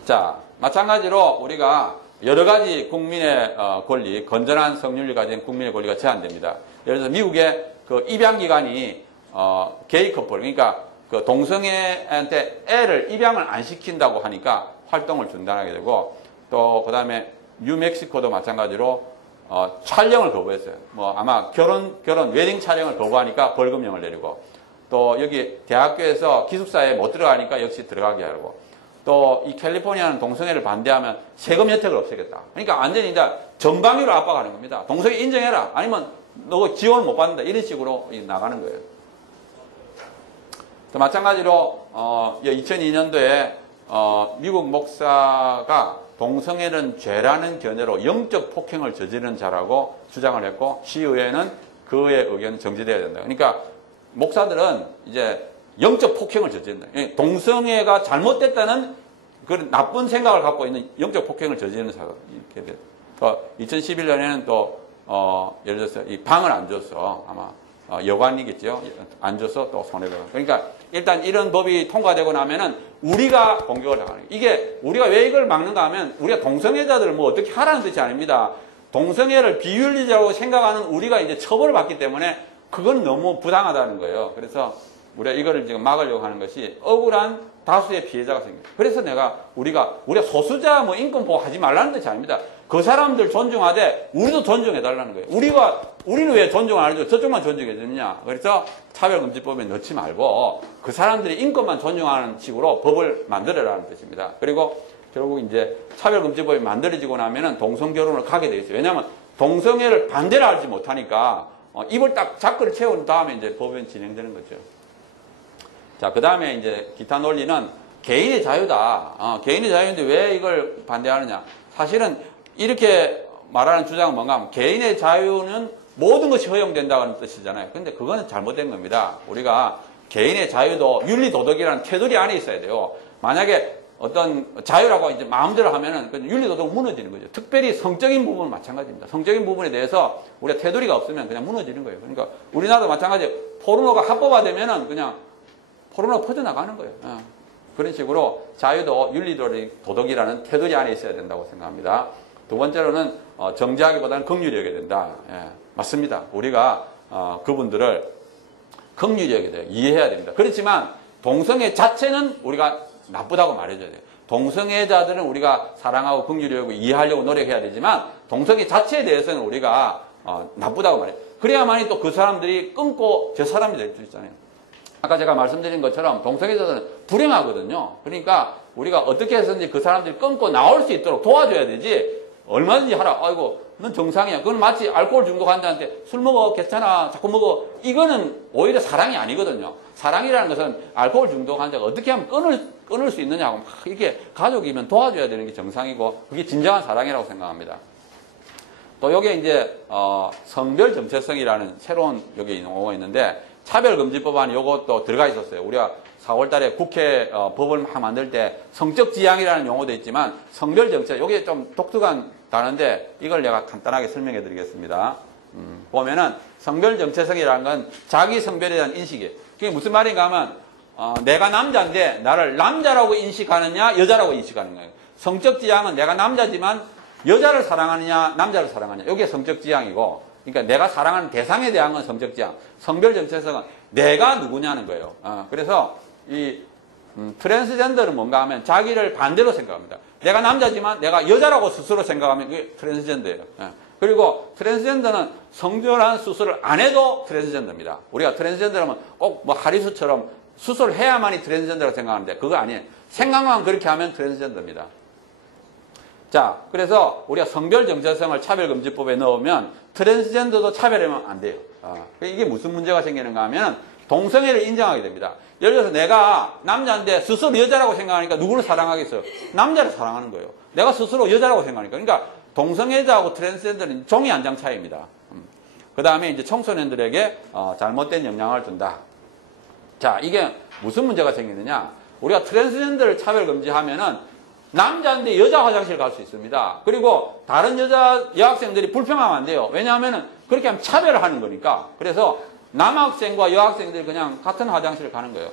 자, 마찬가지로 우리가 여러 가지 국민의 권리, 건전한 성윤리 가진 국민의 권리가 제한됩니다. 예를 들어서 미국의 그 입양기관이 게이 커플, 그러니까 그 동성애한테 애를 입양을 안 시킨다고 하니까 활동을 중단하게 되고 또 그 다음에 뉴멕시코도 마찬가지로 촬영을 거부했어요. 뭐 아마 결혼 웨딩 촬영을 거부하니까 벌금형을 내리고, 또 여기 대학교에서 기숙사에 못 들어가니까 역시 들어가게 하고, 또 이 캘리포니아는 동성애를 반대하면 세금 혜택을 없애겠다. 그러니까 완전히 이제 전방위로 압박하는 겁니다. 동성애 인정해라. 아니면 너 지원을 못 받는다. 이런 식으로 나가는 거예요. 또 마찬가지로 2002년도에 미국 목사가 동성애는 죄라는 견해로 영적 폭행을 저지른 자라고 주장을 했고, 시의회는 그의 의견은 정지되어야 된다. 그러니까 목사들은 이제 영적 폭행을 저지른다. 동성애가 잘못됐다는 그런 나쁜 생각을 갖고 있는 영적 폭행을 저지르는 사람 이렇게 돼. 2011년에는 또 예를 들어서 이 방을 안 줬어. 아마 여관이겠죠. 안 줘서 또 손해배상. 그러니까 일단 이런 법이 통과되고 나면은 우리가 공격을 당하는 거예요. 이게 우리가 왜 이걸 막는가 하면 우리가 동성애자들을 뭐 어떻게 하라는 뜻이 아닙니다. 동성애를 비윤리적으로 생각하는 우리가 이제 처벌을 받기 때문에 그건 너무 부당하다는 거예요. 그래서 우리가 이거를 지금 막으려고 하는 것이 억울한 다수의 피해자가 생겨요. 그래서 우리가 소수자 뭐 인권 보호하지 말라는 뜻이 아닙니다. 그 사람들 존중하되 우리도 존중해달라는 거예요. 우리는 왜 존중 안 해줘? 저쪽만 존중해주느냐? 그래서 차별금지법에 넣지 말고 그 사람들이 인권만 존중하는 식으로 법을 만들어라는 뜻입니다. 그리고 결국 이제 차별금지법이 만들어지고 나면은 동성결혼을 가게 되어 있어요. 왜냐하면 동성애를 반대를 하지 못하니까 입을 딱 자크를 채운 다음에 이제 법은 진행되는 거죠. 자, 그 다음에 이제 기타 논리는 개인의 자유다. 개인의 자유인데 왜 이걸 반대하느냐? 사실은 이렇게 말하는 주장은 뭔가 하면 개인의 자유는 모든 것이 허용된다는 뜻이잖아요. 근데 그거는 잘못된 겁니다. 우리가 개인의 자유도 윤리 도덕이라는 테두리 안에 있어야 돼요. 만약에 어떤 자유라고 이제 마음대로 하면은 윤리 도덕은 무너지는 거죠. 특별히 성적인 부분은 마찬가지입니다. 성적인 부분에 대해서 우리가 테두리가 없으면 그냥 무너지는 거예요. 그러니까 우리나라도 마찬가지예요. 포르노가 합법화되면은 그냥 포르노가 퍼져나가는 거예요. 그런 식으로 자유도 윤리 도덕이라는 테두리 안에 있어야 된다고 생각합니다. 두 번째로는 정지하기보다는 긍휼히 여겨야 된다. 맞습니다. 우리가 그분들을 긍휼히 여겨야 돼요. 이해해야 됩니다. 그렇지만 동성애 자체는 우리가 나쁘다고 말해줘야 돼요. 동성애자들은 우리가 사랑하고 긍휼히 여기고 이해하려고 노력해야 되지만 동성애 자체에 대해서는 우리가 나쁘다고 말해요. 그래야만이 또 그 사람들이 끊고 제 사람이 될 수 있잖아요. 아까 제가 말씀드린 것처럼 동성애자들은 불행하거든요. 그러니까 우리가 어떻게 해서든지 그 사람들이 끊고 나올 수 있도록 도와줘야 되지. 얼마든지 하라. 아이고, 넌 정상이야. 그건 마치 알코올 중독 환자한테 술 먹어. 괜찮아. 자꾸 먹어. 이거는 오히려 사랑이 아니거든요. 사랑이라는 것은 알코올 중독 환자가 어떻게 하면 끊을 수 있느냐고 막 이렇게 가족이면 도와줘야 되는 게 정상이고 그게 진정한 사랑이라고 생각합니다. 또 여기에 이제 성별 정체성이라는 새로운 여기 용어가 있는데 차별금지법안이 요것도 들어가 있었어요. 우리가 4월 달에 국회 법을 막 만들 때 성적 지향이라는 용어도 있지만 성별 정체, 요게 좀 독특한 단어인데 이걸 내가 간단하게 설명해 드리겠습니다. 보면은 성별 정체성이라는 건 자기 성별에 대한 인식이에요. 그게 무슨 말인가 하면 내가 남자인데 나를 남자라고 인식하느냐 여자라고 인식하는 거예요. 성적 지향은 내가 남자지만 여자를 사랑하느냐 남자를 사랑하느냐 이게 성적 지향이고, 그러니까 내가 사랑하는 대상에 대한 건 성적 지향, 성별 정체성은 내가 누구냐는 거예요. 그래서 이 트랜스젠더는 뭔가 하면 자기를 반대로 생각합니다. 내가 남자지만 내가 여자라고 스스로 생각하면 그게 트랜스젠더예요. 그리고 트랜스젠더는 성별한 수술을 안 해도 트랜스젠더입니다. 우리가 트랜스젠더라면 꼭 뭐 하리수처럼 수술을 해야만이 트랜스젠더라고 생각하는데 그거 아니에요. 생각만 그렇게 하면 트랜스젠더입니다. 자, 그래서 우리가 성별 정체성을 차별금지법에 넣으면 트랜스젠더도 차별하면 안 돼요. 이게 무슨 문제가 생기는가 하면 동성애를 인정하게 됩니다. 예를 들어서 내가 남자인데 스스로 여자라고 생각하니까 누구를 사랑하겠어요? 남자를 사랑하는 거예요. 내가 스스로 여자라고 생각하니까. 그러니까 동성애자하고 트랜스젠더는 종이 한 장 차이입니다. 그 다음에 이제 청소년들에게 잘못된 영향을 준다. 자, 이게 무슨 문제가 생기느냐? 우리가 트랜스젠더를 차별금지하면은 남자인데 여자 화장실 갈 수 있습니다. 그리고 다른 여학생들이 불평하면 안 돼요. 왜냐하면은 그렇게 하면 차별을 하는 거니까. 그래서 남학생과 여학생들이 그냥 같은 화장실을 가는 거예요.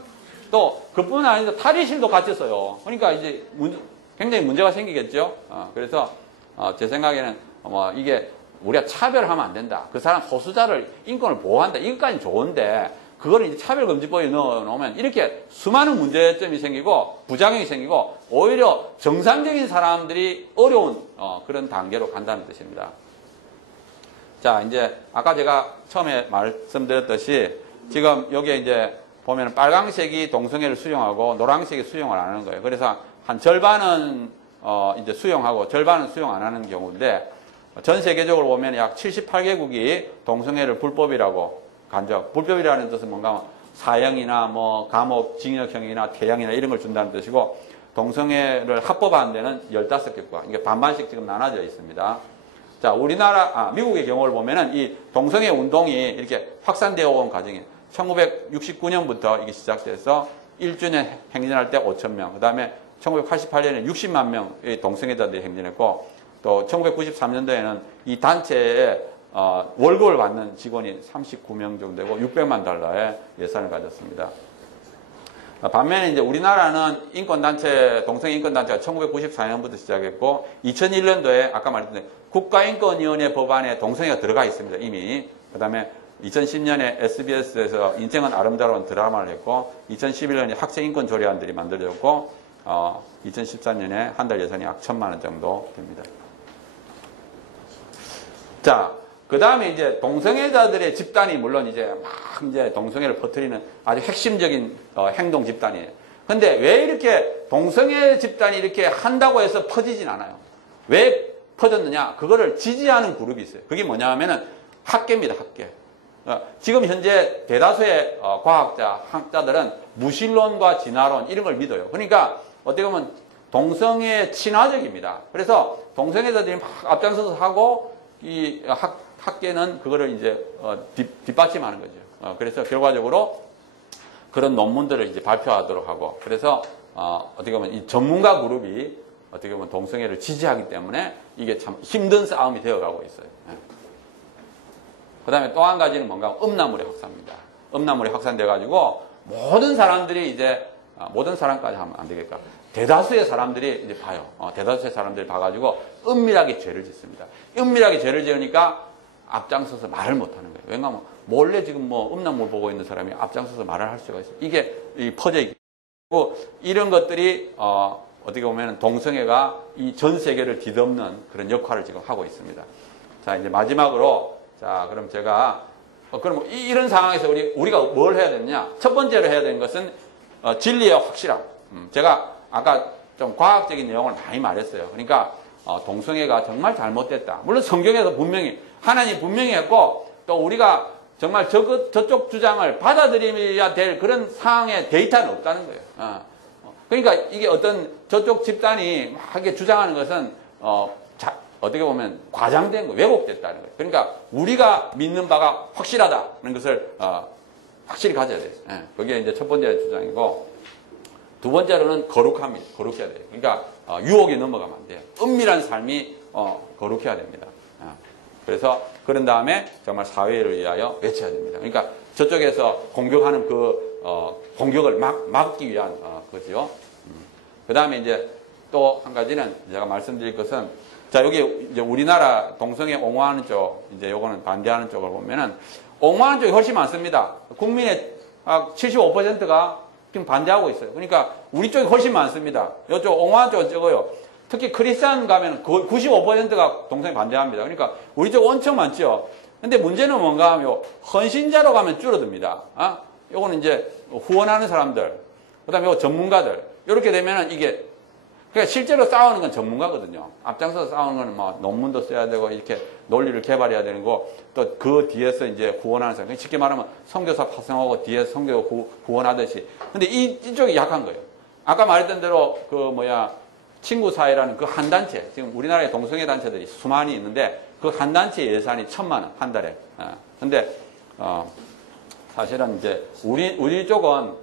또 그뿐 아니라 탈의실도 같이 써요. 그러니까 이제 굉장히 문제가 생기겠죠. 그래서 제 생각에는 이게 우리가 차별하면 안 된다. 그 사람 소수자를 인권을 보호한다. 이것까지는 좋은데 그거를 이제 차별금지법에 넣어놓으면 이렇게 수많은 문제점이 생기고 부작용이 생기고 오히려 정상적인 사람들이 어려운 그런 단계로 간다는 뜻입니다. 자, 이제 아까 제가 처음에 말씀드렸듯이 지금 여기에 이제 보면 빨강색이 동성애를 수용하고 노란색이 수용을 안 하는 거예요. 그래서 한 절반은 이제 수용하고 절반은 수용 안 하는 경우인데 전 세계적으로 보면 약 78개국이 동성애를 불법이라고 간접. 불법이라는 뜻은 뭔가 사형이나 뭐 감옥, 징역형이나 태형이나 이런 걸 준다는 뜻이고 동성애를 합법화한 데는 15개국가. 이게 반반씩 지금 나눠져 있습니다. 자, 우리나라, 미국의 경우를 보면은 이 동성애 운동이 이렇게 확산되어 온 과정이에요. 1969년부터 이게 시작돼서 1주년 행진할 때 5,000명, 그 다음에 1988년에 60만 명의 동성애자들이 행진했고, 또 1993년도에는 이 단체에 월급을 받는 직원이 39명 정도 되고 600만 달러의 예산을 가졌습니다. 반면에 이제 우리나라는 인권단체, 동성애 인권단체가 1994년부터 시작했고 2001년도에 아까 말했던 국가인권위원회 법안에 동성애가 들어가 있습니다. 이미. 그 다음에 2010년에 SBS에서 인생은 아름다운 드라마를 했고 2011년에 학생인권 조례안들이 만들어졌고 2014년에 한 달 예산이 약 1,000만 원 정도 됩니다. 자, 그 다음에 이제 동성애자들의 집단이 물론 이제 막 이제 동성애를 퍼뜨리는 아주 핵심적인 행동 집단이에요. 근데 왜 이렇게 동성애 집단이 이렇게 한다고 해서 퍼지진 않아요? 왜 퍼졌느냐? 그거를 지지하는 그룹이 있어요. 그게 뭐냐 하면은 학계입니다, 학계. 지금 현재 대다수의 과학자, 학자들은 무신론과 진화론 이런 걸 믿어요. 그러니까 어떻게 보면 동성애 친화적입니다. 그래서 동성애자들이 막 앞장서서 하고 이 학계는 그거를 이제 뒷받침하는 거죠. 그래서 결과적으로 그런 논문들을 이제 발표하도록 하고 그래서 어떻게 보면 이 전문가 그룹이 어떻게 보면 동성애를 지지하기 때문에 이게 참 힘든 싸움이 되어가고 있어요. 그 다음에 또 한 가지는 뭔가 음란물의 확산입니다. 음란물이 확산돼가지고 모든 사람들이 이제 모든 사람까지 하면 안 되겠다. 대다수의 사람들이 이제 봐요. 대다수의 사람들이 봐가지고 은밀하게 죄를 짓습니다. 은밀하게 죄를 지으니까 앞장서서 말을 못하는 거예요. 왜냐하면 몰래 지금 뭐 음란물 보고 있는 사람이 앞장서서 말을 할 수가 있어요. 이게 퍼져 있고 이런 것들이 어떻게 보면 동성애가 이 전 세계를 뒤덮는 그런 역할을 지금 하고 있습니다. 자, 이제 마지막으로 자, 그럼 제가 그럼 이런 상황에서 우리가 뭘 해야 되느냐? 첫 번째로 해야 되는 것은 진리의 확실함. 제가 아까 좀 과학적인 내용을 많이 말했어요. 그러니까 동성애가 정말 잘못됐다. 물론 성경에서 분명히 하나님 분명히 했고 또 우리가 정말 저쪽 주장을 받아들여야 될 그런 상황의 데이터는 없다는 거예요. 그러니까 이게 어떤 저쪽 집단이 막 이렇게 주장하는 것은 어떻게 보면 과장된 거, 왜곡됐다는 거예요. 그러니까 우리가 믿는 바가 확실하다는 것을 확실히 가져야 돼요. 그게 이제 첫 번째 주장이고 두 번째로는 거룩함이 거룩해야 돼요. 그러니까 유혹이 넘어가면 안 돼요. 은밀한 삶이 거룩해야 됩니다. 그래서 그런 다음에 정말 사회를 위하여 외쳐야 됩니다. 그러니까 저쪽에서 공격하는 그 공격을 막기 위한 거죠. 그 다음에 이제 또 한 가지는 제가 말씀드릴 것은 자 여기 이제 우리나라 동성애 옹호하는 쪽 이제 요거는 반대하는 쪽을 보면은 옹호하는 쪽이 훨씬 많습니다. 국민의 75%가 지금 반대하고 있어요. 그러니까 우리 쪽이 훨씬 많습니다. 이쪽 옹호하는 쪽은 적어요. 특히 크리스찬 가면 95%가 동성애 반대합니다. 그러니까 우리 쪽 엄청 많죠. 근데 문제는 뭔가 하면 헌신자로 가면 줄어듭니다. 요거는 이제 후원하는 사람들, 그 다음에 요 전문가들. 이렇게 되면은 이게, 그러니까 실제로 싸우는 건 전문가거든요. 앞장서서 싸우는 건 뭐 논문도 써야 되고, 이렇게 논리를 개발해야 되는 거, 또 그 뒤에서 이제 후원하는 사람. 쉽게 말하면 선교사 파송하고 뒤에서 선교 후원하듯이. 근데 이쪽이 약한 거예요. 아까 말했던 대로 친구 사회라는 그 한 단체, 지금 우리나라의 동성애 단체들이 수많이 있는데 그 한 단체 예산이 1,000만 원, 한 달에. 근데, 사실은 이제 우리 쪽은,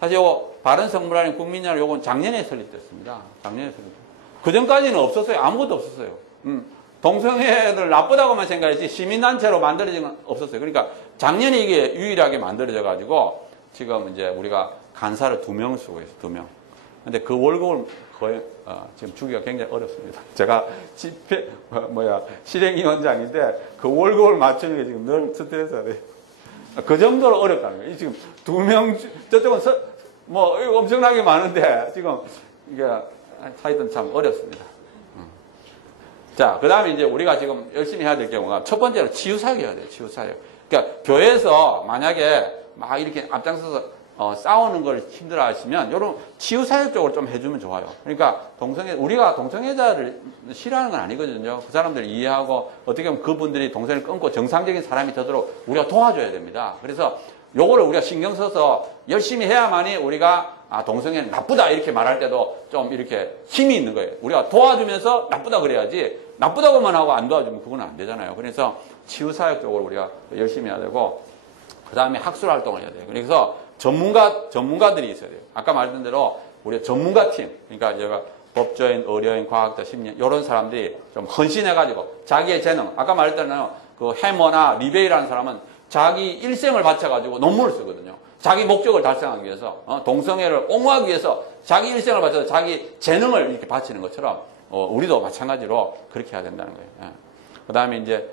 사실 바른성부라는 국민연합 요건 작년에 설립됐습니다. 작년에 설립됐어요. 그 전까지는 없었어요. 아무것도 없었어요. 동성애를 나쁘다고만 생각했지 시민단체로 만들어진 건 없었어요. 그러니까 작년에 이게 유일하게 만들어져 가지고 지금 이제 우리가 간사를 2명 쓰고 있어요. 2명. 근데 그 월급을 거의 지금 주기가 굉장히 어렵습니다. 제가 실행위원장인데 그 월급을 맞추는 게 지금 늘 스트레스가 돼요. 그 정도로 어렵다는 거예요. 지금 2명 저쪽은 엄청나게 많은데 지금 이게 하여튼 참 어렵습니다. 자, 그 다음에 이제 우리가 지금 열심히 해야 될 경우가 첫 번째로 치유사역이 해야 돼요. 치유사역. 그러니까 교회에서 만약에 막 이렇게 앞장서서 싸우는 걸 힘들어 하시면 이런 치유사역 쪽으로 좀 해주면 좋아요. 그러니까 우리가 동성애자를 싫어하는 건 아니거든요. 그 사람들 이해하고 어떻게 보면 그분들이 동성애를 끊고 정상적인 사람이 되도록 우리가 도와줘야 됩니다. 그래서 요거를 우리가 신경 써서 열심히 해야만이 우리가 동성애는 나쁘다 이렇게 말할 때도 좀 이렇게 힘이 있는 거예요. 우리가 도와주면서 나쁘다 그래야지 나쁘다고만 하고 안 도와주면 그건 안 되잖아요. 그래서 치유사역 쪽으로 우리가 열심히 해야 되고 그 다음에 학술 활동을 해야 돼요. 그래서 전문가들이 있어야 돼요. 아까 말했던 대로 우리 전문가팀, 그러니까 제가 법조인, 의료인, 과학자, 심리학 이런 사람들이 좀 헌신해가지고 자기의 재능, 아까 말했던 그 해머나 리베이라는 사람은 자기 일생을 바쳐가지고 논문을 쓰거든요. 자기 목적을 달성하기 위해서 동성애를 옹호하기 위해서 자기 일생을 바쳐서 자기 재능을 이렇게 바치는 것처럼 우리도 마찬가지로 그렇게 해야 된다는 거예요. 그 다음에 이제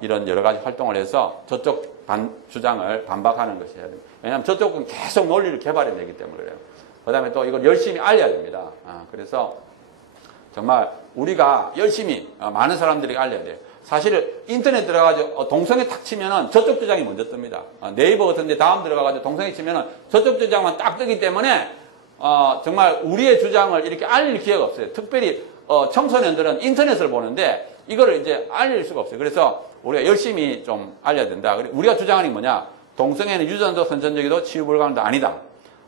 이런 여러 가지 활동을 해서 저쪽 주장을 반박하는 것이 해야 됩니다. 왜냐하면 저쪽은 계속 논리를 개발해내기 때문에 그래요. 그 다음에 또 이걸 열심히 알려야 됩니다. 그래서 정말 우리가 열심히 많은 사람들이 알려야 돼요. 사실 인터넷 들어가가지고 동성애 탁 치면은 저쪽 주장이 먼저 뜹니다. 네이버 같은데 다음 들어가가지고 동성애 치면은 저쪽 주장만 딱 뜨기 때문에 정말 우리의 주장을 이렇게 알릴 기회가 없어요. 특별히 청소년들은 인터넷을 보는데 이거를 이제 알릴 수가 없어요. 그래서 우리가 열심히 좀 알려야 된다. 우리가 주장하는 게 뭐냐? 동성애는 유전도 선천적이도 치유불가능도 아니다.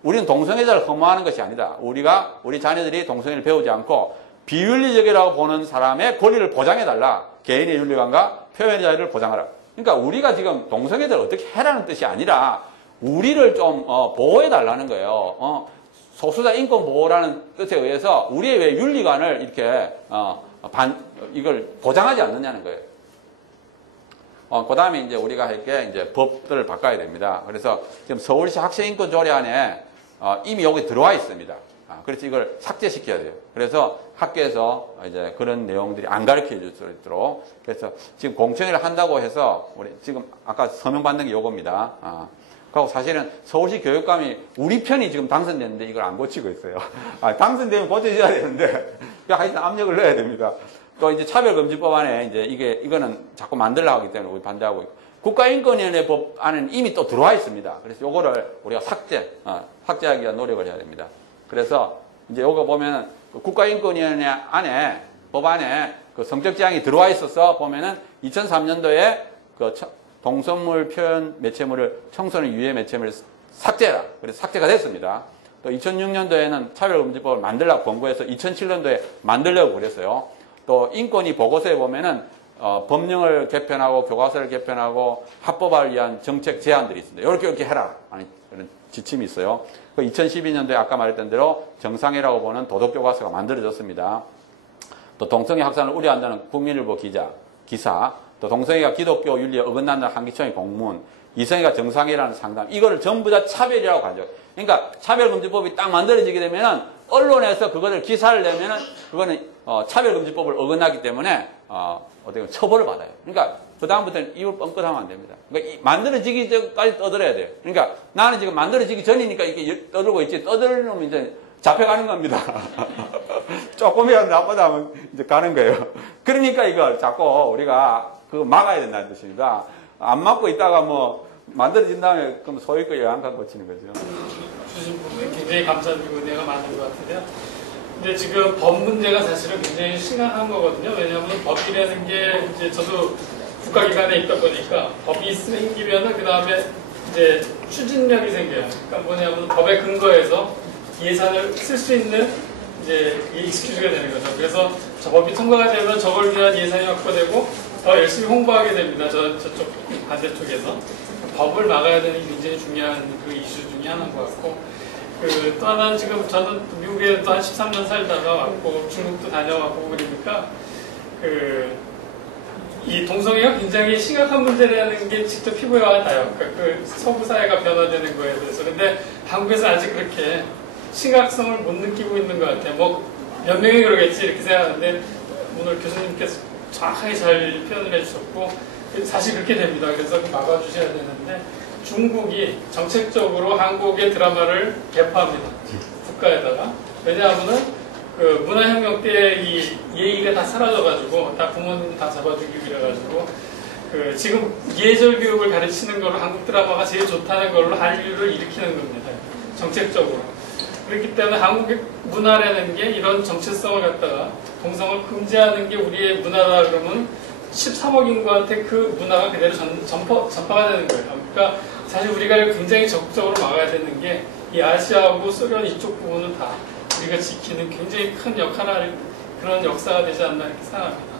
우리는 동성애자를 혐오하는 것이 아니다. 우리 자녀들이 동성애를 배우지 않고 비윤리적이라고 보는 사람의 권리를 보장해달라. 개인의 윤리관과 표현의 자유를 보장하라. 그러니까 우리가 지금 동성애자를 어떻게 해라는 뜻이 아니라 우리를 좀 보호해달라는 거예요. 소수자 인권 보호라는 뜻에 의해서 우리의 왜 윤리관을 이렇게 이걸 보장하지 않느냐는 거예요. 그 다음에 이제 우리가 할 게 이제 법들을 바꿔야 됩니다. 그래서 지금 서울시 학생인권조례안에 이미 여기 들어와 있습니다. 그래서 이걸 삭제시켜야 돼요. 그래서 학교에서 이제 그런 내용들이 안 가르쳐 줄 수 있도록. 그래서 지금 공청회를 한다고 해서 우리 지금 아까 서명 받는 게 요겁니다. 그리고 사실은 서울시 교육감이 우리 편이 지금 당선됐는데 이걸 안 고치고 있어요. 당선되면 고쳐줘야 되는데 하여튼 압력을 넣어야 됩니다. 또 이제 차별금지법 안에 이제 이거는 자꾸 만들려고 하기 때문에 우리 반대하고 있고. 국가인권위원회 법 안에는 이미 또 들어와 있습니다. 그래서 요거를 우리가 삭제하기 위한 노력을 해야 됩니다. 그래서 이제 요거 보면은 국가인권위원회 안에, 법 안에 그 성적 지향이 들어와 있어서 보면은 2003년도에 그 동성물 표현 매체물을 청소년 유해 매체물을 삭제해라. 그래서 삭제가 됐습니다. 또 2006년도에는 차별금지법을 만들라고 권고해서 2007년도에 만들려고 그랬어요. 또 인권위 보고서에 보면은 법령을 개편하고 교과서를 개편하고 합법화를 위한 정책 제안들이 있습니다. 이렇게 해라. 그런 지침이 있어요. 그 2012년도에 아까 말했던 대로 정상이라고 보는 도덕교과서가 만들어졌습니다. 또 동성애 확산을 우려한다는 국민일보 기사, 또 동성애가 기독교 윤리에 어긋난다는 한기총의 공문, 이성애가 정상이라는 상담, 이거를 전부 다 차별이라고 하죠. 그러니까 차별금지법이 딱 만들어지게 되면은 언론에서 그거를 기사를 내면은 그거는 차별금지법을 어긋나기 때문에 어떻게 보면 처벌을 받아요. 그러니까 그다음부터는 입을 뻥끗하면 안 됩니다. 그러니까 만들어지기 전까지 떠들어야 돼요. 그러니까 나는 지금 만들어지기 전이니까 이렇게 떠들고 있지, 떠들면 이제 잡혀가는 겁니다. 조금이라도 나쁘다면 이제 가는 거예요. 그러니까 이걸 자꾸 우리가 그거 막아야 된다는 뜻입니다. 안 막고 있다가 뭐 만들어진 다음에 그럼 소유권 영향가 고치는 거죠. 주신 부분에 굉장히 감사드리고 은혜가 많은 것 같은데요. 근데 지금 법 문제가 사실은 굉장히 심각한 거거든요. 왜냐하면 법이라는 게 이제 저도 국가기관에 있다 보니까 법이 생기면은 그 다음에 이제 추진력이 생겨요. 그러니까 뭐냐면 법에 근거해서 예산을 쓸 수 있는 이제 익스큐즈가 되는 거죠. 그래서 저 법이 통과가 되면 저걸 위한 예산이 확보되고 더 열심히 홍보하게 됩니다. 저쪽 반대쪽에서. 법을 막아야 되는 게 굉장히 중요한 그 이슈 중에 하나인 것 같고, 또 하나는 지금 저는 미국에 또 한 13년 살다가 왔고 중국도 다녀왔고 그러니까 이 동성애가 굉장히 심각한 문제라는 게 직접 피부에 와닿아요. 그러니까 그 서구 사회가 변화되는 거에 대해서. 근데 한국에서 아직 그렇게 심각성을 못 느끼고 있는 것 같아요. 뭐 몇 명이 그러겠지 이렇게 생각하는데 오늘 교수님께서 정확하게 잘 표현을 해주셨고 사실 그렇게 됩니다. 그래서 막아주셔야 되는데 중국이 정책적으로 한국의 드라마를 개파합니다. 국가에다가. 왜냐하면은 그 문화혁명 때 이 예의가 다 사라져가지고 다 부모님 다 잡아주기 이래가지고 그 지금 예절 교육을 가르치는 걸로 한국 드라마가 제일 좋다는 걸로 한류를 일으키는 겁니다. 정책적으로. 그렇기 때문에 한국의 문화라는 게 이런 정체성을 갖다가 동성을 금지하는 게 우리의 문화다 그러면 13억 인구한테 그 문화가 그대로 전파가 되는 거예요. 그러니까 사실 우리가 굉장히 적극적으로 막아야 되는 게 이 아시아하고 소련 이쪽 부분은 다 우리가 지키는 굉장히 큰 역할을 할 그런 역사가 되지 않나 이렇게 생각합니다.